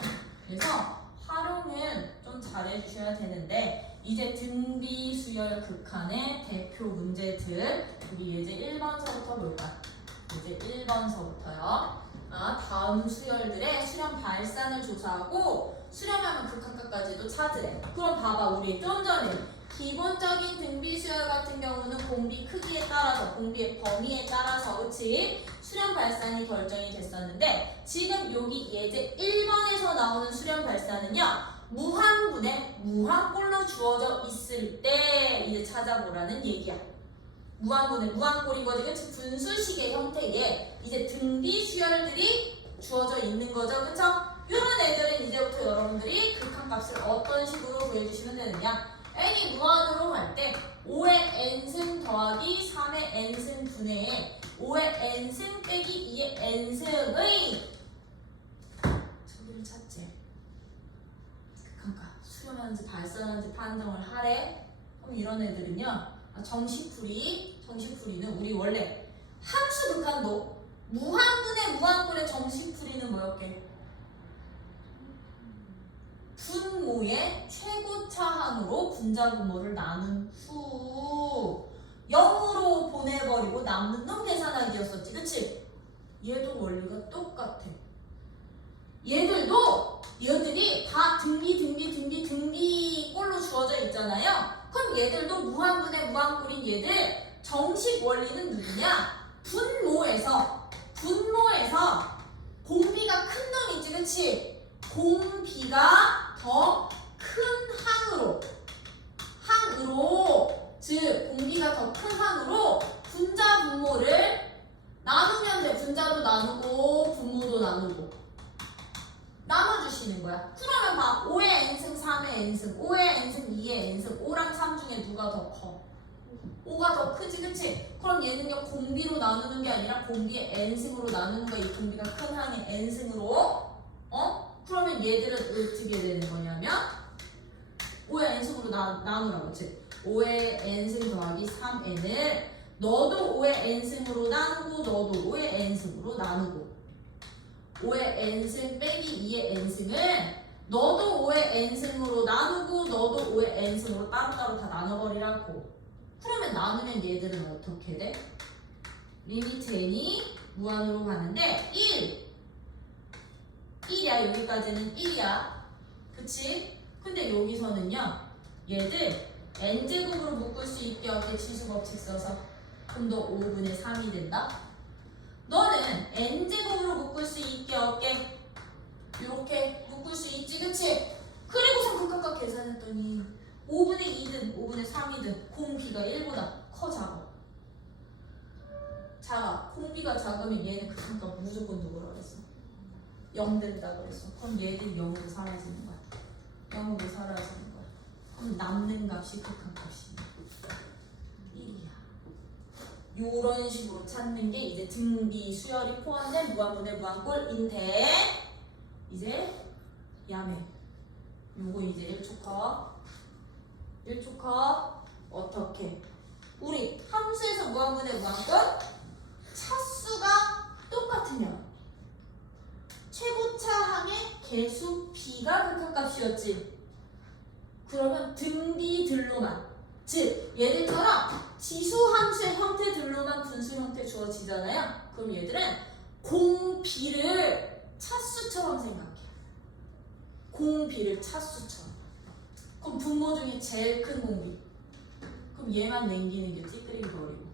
그래서 활용은 좀 잘해주셔야 되는데 이제 등비 수열 극한의 대표 문제들 우리 예제 1번서부터 볼까? 예제 1번서부터요. 다음 수열들의 수렴 발산을 조사하고 수렴하면 극한값까지도 찾으래. 그럼 봐봐. 우리 좀 전에 기본적인 등비 수열 같은 경우는 공비 크기에 따라서 공비의 범위에 따라서 그치? 수렴 발산이 결정이 됐었는데 지금 여기 예제 1번에서 나오는 수렴 발산은요 무한분의 무한꼴로 주어져 있을 때 이제 찾아보라는 얘기야. 무한분의 무한꼴인 거지. 그치? 분수식의 형태에 이제 등비 수열들이 주어져 있는 거죠. 그쵸? 이런 애들은 이제부터 여러분들이 극한값을 어떤 식으로 구해주시면 되느냐. n이 무한으로 갈 때 5의 n승 더하기 3의 n승 분의 5의 n승 빼기 2의 n승의 저기를 찾지. 극한값 수렴하는지 발산하는지 판정을 하래. 그럼 이런 애들은요 정식풀이는 우리 원래 함수 극한도 무한분의 무한꼴의 정식풀이는 뭐였게? 분모의 최고차항으로 분자분모를 나눈 후 0으로 보내버리고 남는 놈 계산하기였었지. 그치? 얘도 원리가 똑같아. 얘들이 다 등비 꼴로 주어져 있잖아요. 그럼 얘들도 무한분의 무한꼴인 얘들 정식 원리는 누구냐? 분모에서 공비가 큰 놈이지. 그치? 공비가 더 큰 항으로 즉 공비가 더 큰 항으로 분자 분모를 나누면 돼. 분자도 나누고 분모도 나누고 나눠주시는 거야. 그러면 봐. 5의 n승 3의 n승 5의 n승 2의 n승 5랑 3 중에 누가 더 커? 5가 더 크지. 그치? 그럼 얘는요 공비로 나누는 게 아니라 공비의 n승으로 나누는 거야. 이 공비가 큰 항의 n승으로. 그러면 얘들은 어떻게 되는 거냐면 5의 n승으로 나누라고. 그치? 5의 n승 더하기 3n을 너도 5의 n승으로 나누고 너도 5의 n승으로 나누고 5의 n승 빼기 2의 n승을 너도 5의 n승으로 나누고 너도 5의 n승으로 따로따로 다 나눠버리라고. 그러면 나누면 얘들은 어떻게 돼? 리미트 n이 무한으로 가는데 1이야. 여기까지는 1이야. 그치? 근데 여기서는요 얘들 n제곱으로 묶을 수 있게 어깨 치수법칙 써서 그럼 너 5분의 3이 된다? 너는 n제곱으로 묶을 수 있게 어깨 이렇게 묶을 수 있지, 그치? 그리고서 각각 계산했더니 5분의 2든 5분의 3이든 공비가 1보다 커, 작아. 공비가 작으면 얘는 극한값 무조건 누구라 그랬어? 0 된다 그랬어. 그럼 얘는 0으로 사라지는 거야. 0으로 사라지는 거야. 그럼 남는 값이 극한값이야. 1이야. 요런 식으로 찾는 게 이제 등비 수열이 포함된 무한분의 무한꼴인데 이제 야매 요거 이제 1초 컷 어떻게 우리 함수에서 무한분의 무한꼴 차수가 똑같으면 최고차 항의 개수 b가 극한값이었지. 그러면 등비들로만 즉 얘들처럼 지수함수의 형태들로만 분수 형태 주어지잖아요. 그럼 얘들은 공비를 차수처럼 생각해. 공비를 차수처럼. 그럼 분모 중에 제일 큰 공비. 그럼 얘만 남기는 게 찌끄레기 버리고.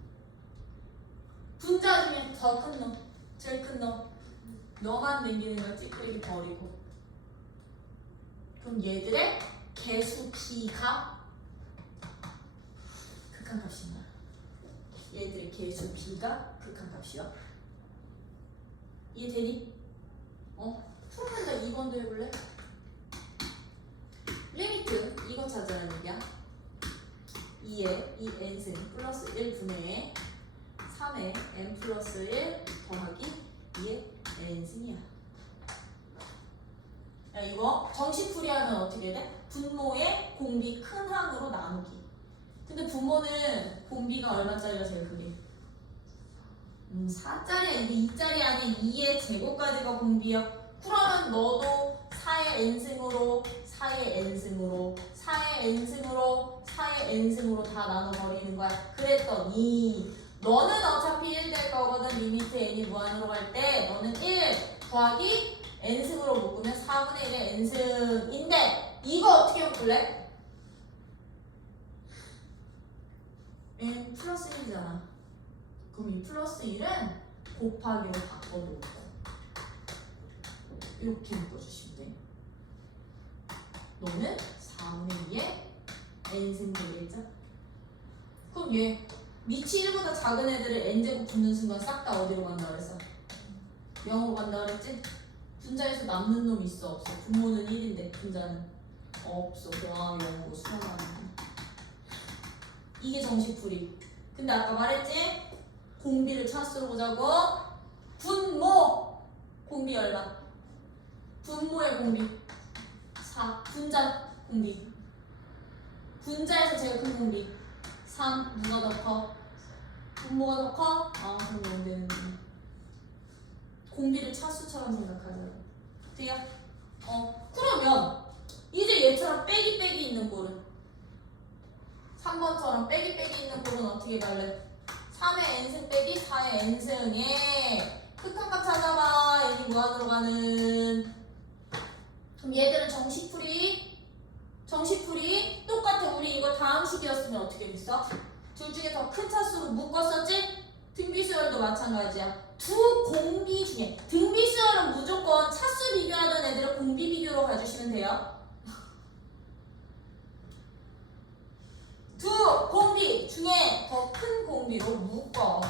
분자 중에 더 큰 놈, 제일 큰 놈. 너만 남기는 걸 찌끄레기 버리고. 그럼 얘들의 개수 b가 극한값이야. 얘들의 개수 b가 극한값이야. 이해되니? 풀어본다 2번도 해볼래? 리미트 이거 찾아라는 얘기야. 2의 2n승 플러스 1분의 3의 n 플러스 1 더하기 2의 n승이야. 야 이거 정식풀이하면 어떻게 돼? 분모의 공비 큰 항으로 나누기. 근데 분모는 공비가 얼마짜리가 제일 크게? 4짜리야. 이게 2짜리 아니야. 2의 제곱까지가 공비야. 그러면 너도 4의 n승으로 4의 n승으로 4의 n승으로 4의 n승으로 다 나눠버리는 거야. 그랬더니 너는 어차피 1 될 거거든. 리미트 n이 무한으로 갈 때 너는 1 더하기 n승으로 묶으면 4분의 1의 n승인데 이거 어떻게 묶을래? n 플러스 1이잖아. 그럼 이 플러스 1은 곱하기로 바꿔놓고 이렇게 묶어주시면 돼. 너는 4분의 2의 n승 되겠죠? 그럼 얘 위치 1보다 작은 애들을 n제곱 붙는 순간 싹 다 어디로 간다 그랬어? 0으로 간다 그랬지? 분자에서 남는 놈 있어 없어? 분모는 1인데 분자는 없어. 그럼 0으로 수렴하는 거야. 이게 정식풀이. 근데 아까 말했지? 공비를 차수로 보자고. 분모 공비 얼마? 분모의 공비 4. 분자 공비. 분자에서 제일 큰 공비 3. 누가 더 커? 분모가 더 커? 아 그럼 안 되는데. 공비를 차수처럼 생각하자. 돼요? 그러면 이제 얘처럼 빼기 있는 꼴은 3번처럼 빼기 있는 꼴은 어떻게 갈래? 3의 n승 빼기 4의 n승에 극한값 찾아봐. 여기 무한으로 가는. 그럼 얘들은 정식풀이 똑같아. 우리 이거 다음 식이었으면 어떻게 했어? 둘 중에 더 큰 차수로 묶었었지? 등비수열도 마찬가지야. 두 공비 중에 등비수열은 무조건 차수 비교하던 애들은 공비 비교로 가주시면 돼요. 두 공비 중에 더 큰 공비로 묶어.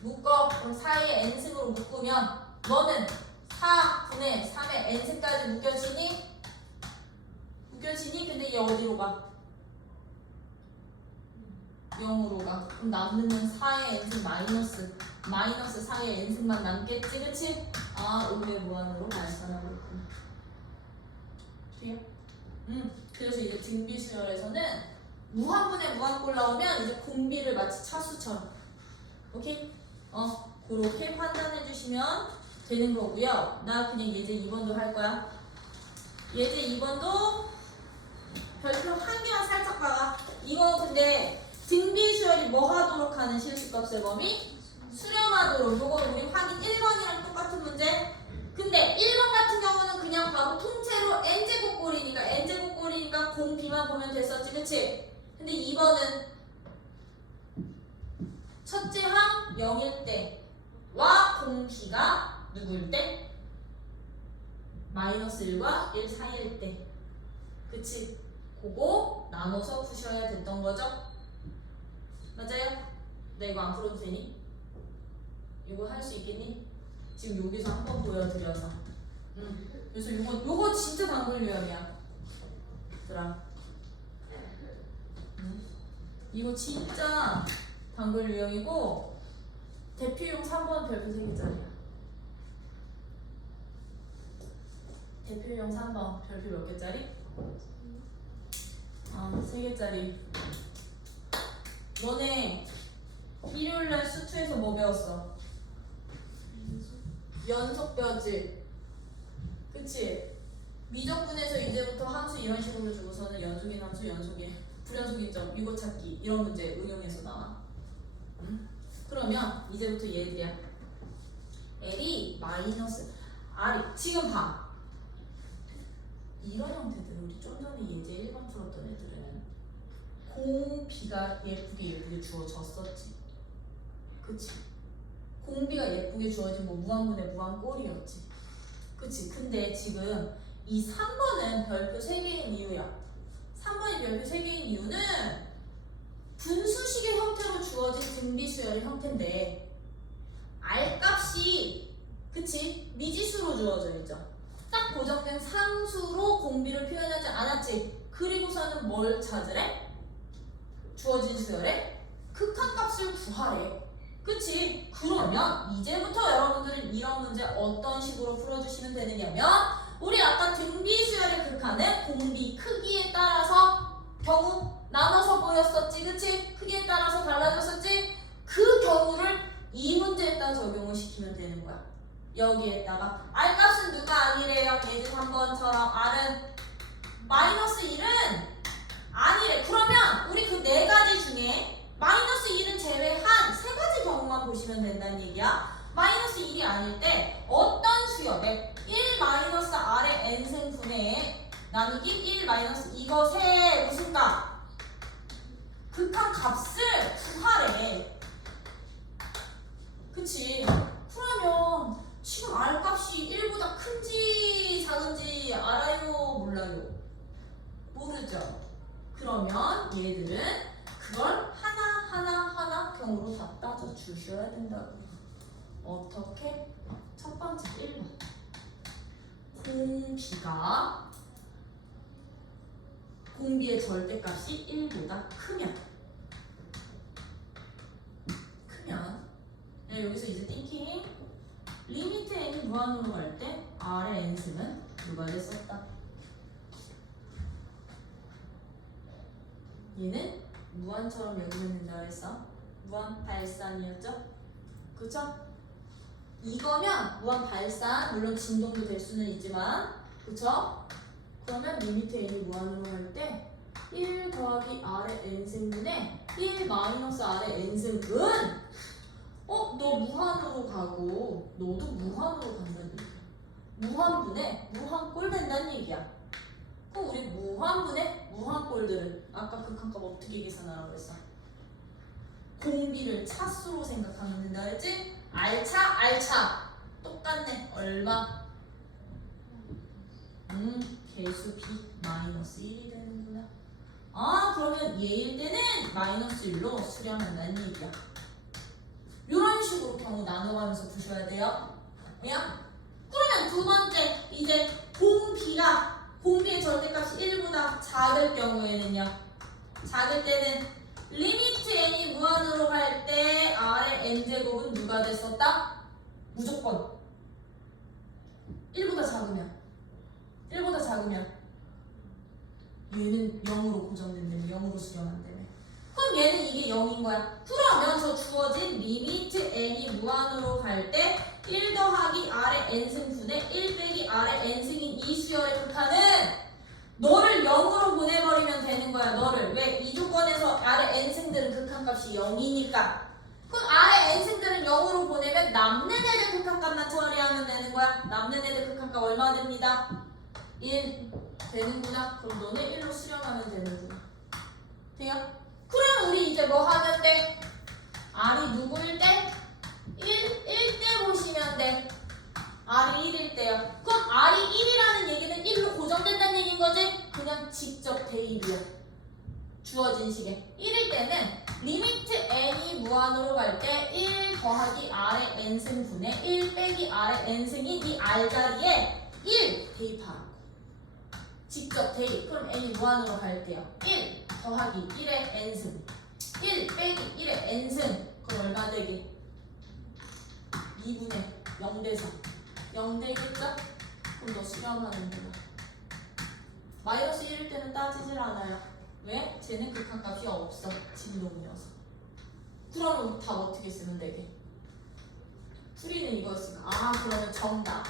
그럼 4의 n승으로 묶으면 너는 4분의 3의 n승까지 묶여지니? 근데 얘 어디로 가? 0으로 가. 그럼 남는 건 4의 n승 마이너스 4의 n승만 남겠지, 그치? 아, 의외 무한으로 발산하고 있구나. 돼요? 그래서 이제 등비수열에서는 무한분의 무한꼴 나오면 이제 공비를 마치 차수처럼 오케이? 그렇게 판단해 주시면 되는 거고요. 나 그냥 예제 2번도 할 거야. 예제 2번도 별표 한 개만 살짝 박아. 이거 근데 등비수열이 뭐 하도록 하는 실수값의 범위? 수렴하도록. 요거 우리 확인 1번이랑 똑같은 문제. 근데 1번 같은 경우는 그냥 바로 통째로 n제곱꼴이니까 공비만 보면 됐었지, 그치? 근데 2번은 첫째 항 0일 때와 공비가 누구일 때? 마이너스 1과 1 사이일 때. 그치? 그거 나눠서 푸셔야 됐던 거죠? 맞아요? 나 이거 안 풀어도 되니? 이거 할 수 있겠니? 지금 여기서 한번 보여드려서. 그래서 요거 진짜 단골 유형이야. 얘들아. 이거 진짜 단골 유형이고 대표용 3번 별표 3개짜리야. 대표용 3번 별표 몇 개짜리? 3개짜리. 너네 일요일날 수투에서 뭐 배웠어? 연속 배웠지? 그치? 미적분에서 이제부터 함수 이런 식으로 주고서는 연속인 함수, 연속인, 불연속인 점, 이거 찾기 이런 문제 응용해서 나와. 그러면 이제부터 얘들이야. L이 마이너스 R이 지금 봐. 이런 형태들 우리 좀 전에 예제 1번 풀었던 애들은 공비가 예쁘게 주어졌었지. 그치? 공비가 예쁘게 주어진 뭐 무한분의 무한꼴이었지. 그치? 근데 지금 이 3번은 별표 3개인 이유야. 3번이 별표 3개인 이유는 분수식의 형태로 주어진 등비수열의 형태인데 R값이 그치? 미지수로 주어져 있죠. 딱 고정된 상수로 공비를 표현하지 않았지. 그리고서는 뭘 찾으래? 주어진 수열의 극한값을 구하래. 그치? 그러면 이제부터 여러분들은 이런 문제 어떤 식으로 풀어주시면 되느냐면 우리 아까 등비수열의 극한은 공비 크기에 따라서 경우 나눠서 보였었지. 그치? 크기에 따라서 달라졌었지? 그 경우를 이 문제에다 적용을 시키면 되는 거야. 여기에다가 R값은 누가 아니래요? 예제 3번처럼 R은 마이너스 1은 아니래. 그러면 우리 그 네 가지 중에 마이너스 1은 제외한 세 가지 경우만 보시면 된다는 얘기야. 마이너스 1이 아닐 때 어떤 수열에 1 마이너스 R의 n승분의 나누기 1 마이너스 이것의 무슨 값? 극한 값을 구하래. 그치? 그러면 지금 R값이 1보다 큰지 작은지 알아요? 몰라요? 모르죠? 그러면 얘들은 그걸 하나 경우로 다 따져 주셔야 된다고. 어떻게? 첫 번째 1번. 공비의 절대값이 1보다 크면 여기서 이제 띵킹 리미트 n이 무한으로 갈 때 R의 n승은 누가 됐었다? 얘는 무한처럼 여기면 된다고 했어. 무한 발산이었죠? 그쵸? 이거면 무한 발산, 물론 진동도 될 수는 있지만 그쵸? 그러면 리미트 n이 무한으로 갈 때 1 더하기 R의 n승분의 1 마이너스 R의 n승은 너 무한으로 가고 너도 무한으로 간다는 얘기야. 무한분의 무한꼴 된다는 얘기야. 그럼 우리 무한분의 무한꼴들은 아까 극한값 어떻게 계산하라고 했어? 공비를 차수로 생각하면 된다 그랬지? R차 똑같네. 얼마? 개수 B 마이너스 1이 되는구나. 그러면 얘일 때는 마이너스 1로 수렴한다는 얘기야. 이런 식으로 경우 나눠가면서 푸셔야 돼요. 그냥? 그러면 두 번째 이제 공비의 절대값이 1보다 작을 경우에는요. 작을 때는 리미트 n이 무한으로 갈 때 R의 n제곱은 누가 됐었다? 무조건 1보다 작으면 얘는 0으로 고정된다며. 0으로 수렴한다며. 그럼 얘는 이게 0인 거야. 그러면서 주어진 리미트 n이 무한으로 갈 때 1 더하기 r의 n승분의 1 빼기 r의 n승인 이 수열의 극한은 너를 0으로 보내버리면 되는 거야. 너를. 왜? 이 조건에서 r의 n승들은 극한값이 0이니까. 그럼 r의 n승들은 0으로 보내면 남는 애들 극한값만 처리하면 되는 거야. 남는 애들 극한값 얼마 됩니다? 1 되는구나. 그럼 너네 1로 수렴하면 되는구나. 돼요? 그럼 우리 이제 뭐 하면 돼? r이 누구일 때? 1일 때 보시면 돼. r이 1일 때요. 그럼 r이 1이라는 얘기는 1로 고정된다는 얘기인 거지? 그냥 직접 대입이야. 주어진 식에. 1일 때는 리미트 n이 무한으로 갈 때 1 더하기 r의 n승분의 1 빼기 r의 n승인 이 r 자리에 1 대입하라고. 직접 대입. 그럼 n이 무한으로 갈게요. 1 더하기 1의 n승 1 빼기 1의 n승 그럼 얼마 되기? 2분의 0대 4 0 되겠죠? 그럼 너 수렴하는구나. 마이너스 1일 때는 따지질 않아요. 왜? 쟤는 극한값이 없어. 진동이어서. 그러면 답 어떻게 쓰면 되게? 풀이는 이거였으니까. 아 그러면 정답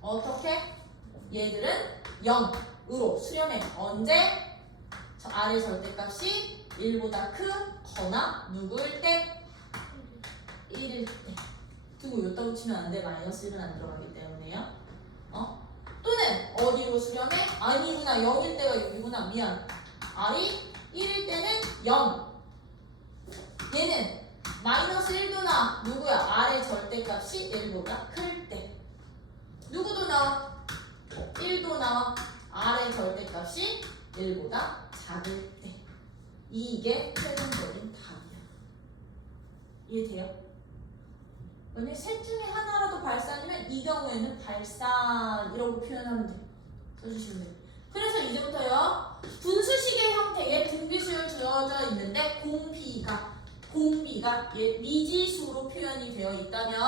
어떻게? 얘들은 0으로 수렴해. 언제? 저 R의 절대값이 1보다 크거나 누구일 때? 1일 때. 두고 여기다 붙이면 안 돼. 마이너스 1은 안 들어가기 때문에요. 또는 어디로 수렴해? 아니구나. 0일 때가 6이구나. 미안. R이 1일 때는 0. 얘는 마이너스 1도 나. 누구야? R의 절대값이 1보다 클 때. 누구도 나와? 1도 나와. R의 절대값이 1보다 작을 때. 이게 최종적인 답이야. 이해돼요? 만약에 셋 중에 하나라도 발산이면 이 경우에는 발산이라고 표현하면 돼. 써주시면 돼. 그래서 이제부터요. 분수식의 형태의 등비수열 주어져 있는데 공비가 미지수로 표현이 되어 있다면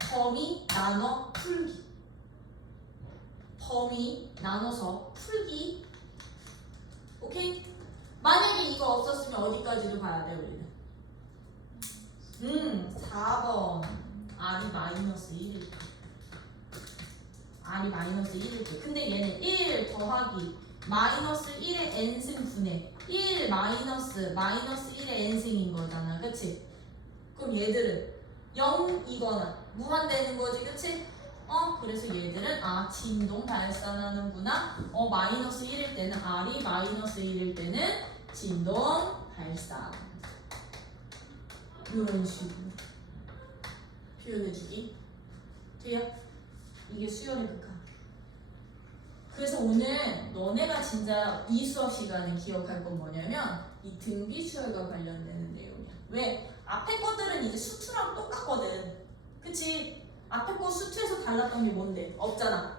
범위 나눠 풀기. 범위 나눠서 풀기. 오케이? 만약에 이거 없었으면 어디까지도 봐야 돼 우리는? 4번 r이 마이너스 1일 때. r이 마이너스 1일 때. 근데 얘는 1 더하기 마이너스 1의 n승분의 1 마이너스 1의 n승인 거잖아. 그치? 그럼 얘들은 0이거나 무한되는 거지. 그치? 그래서 얘들은 진동 발산하는구나. 마이너스 1일 때는 r이 마이너스 1일 때는 진동 발산. 이런 식으로 표현해주기. 돼요? 이게 수열의 극한. 그래서 오늘 너네가 진짜 이 수업 시간에 기억할 건 뭐냐면 이 등비 수열과 관련되는 내용이야. 왜? 앞에 것들은 이제 수투랑 똑같거든. 그치? 앞에 거 수투에서 달랐던 게 뭔데? 없잖아.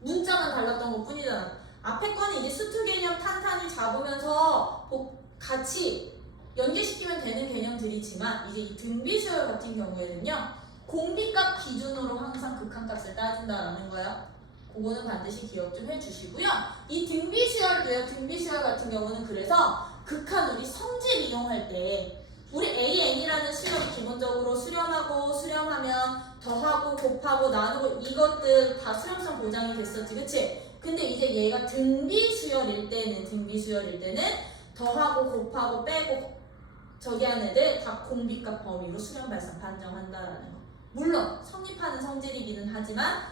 문자만 달랐던 것 뿐이잖아. 앞에 거는 이제 수투 개념 탄탄히 잡으면서 같이 연계시키면 되는 개념들이지만 이제 이 등비수열 같은 경우에는요. 공비값 기준으로 항상 극한값을 따진다라는 거야. 그거는 반드시 기억 좀 해주시고요. 이 등비수열도요. 등비수열 같은 경우는 그래서 극한 우리 성질 이용할 때 우리 AN이라는 수열이 기본적으로 수렴하고 수렴하면 더하고 곱하고 나누고 이것들 다 수렴성 보장이 됐었지. 그치? 근데 이제 얘가 등비수열일 때는 더하고 곱하고 빼고 저기 한 애들 다 공비값 범위로 수렴 발산 판정한다라는 거. 물론 성립하는 성질이기는 하지만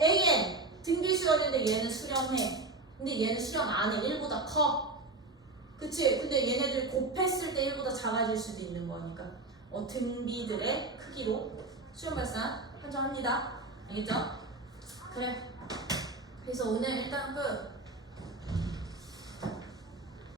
AN 등비수열인데 얘는 수렴해. 근데 얘는 수렴 안 해. 1보다 커. 그치? 근데 얘네들 곱했을 때 1보다 작아질 수도 있는 거니까 등비들의 크기로 수렴 발산 판정합니다. 알겠죠? 그래. 그래서 오늘 일단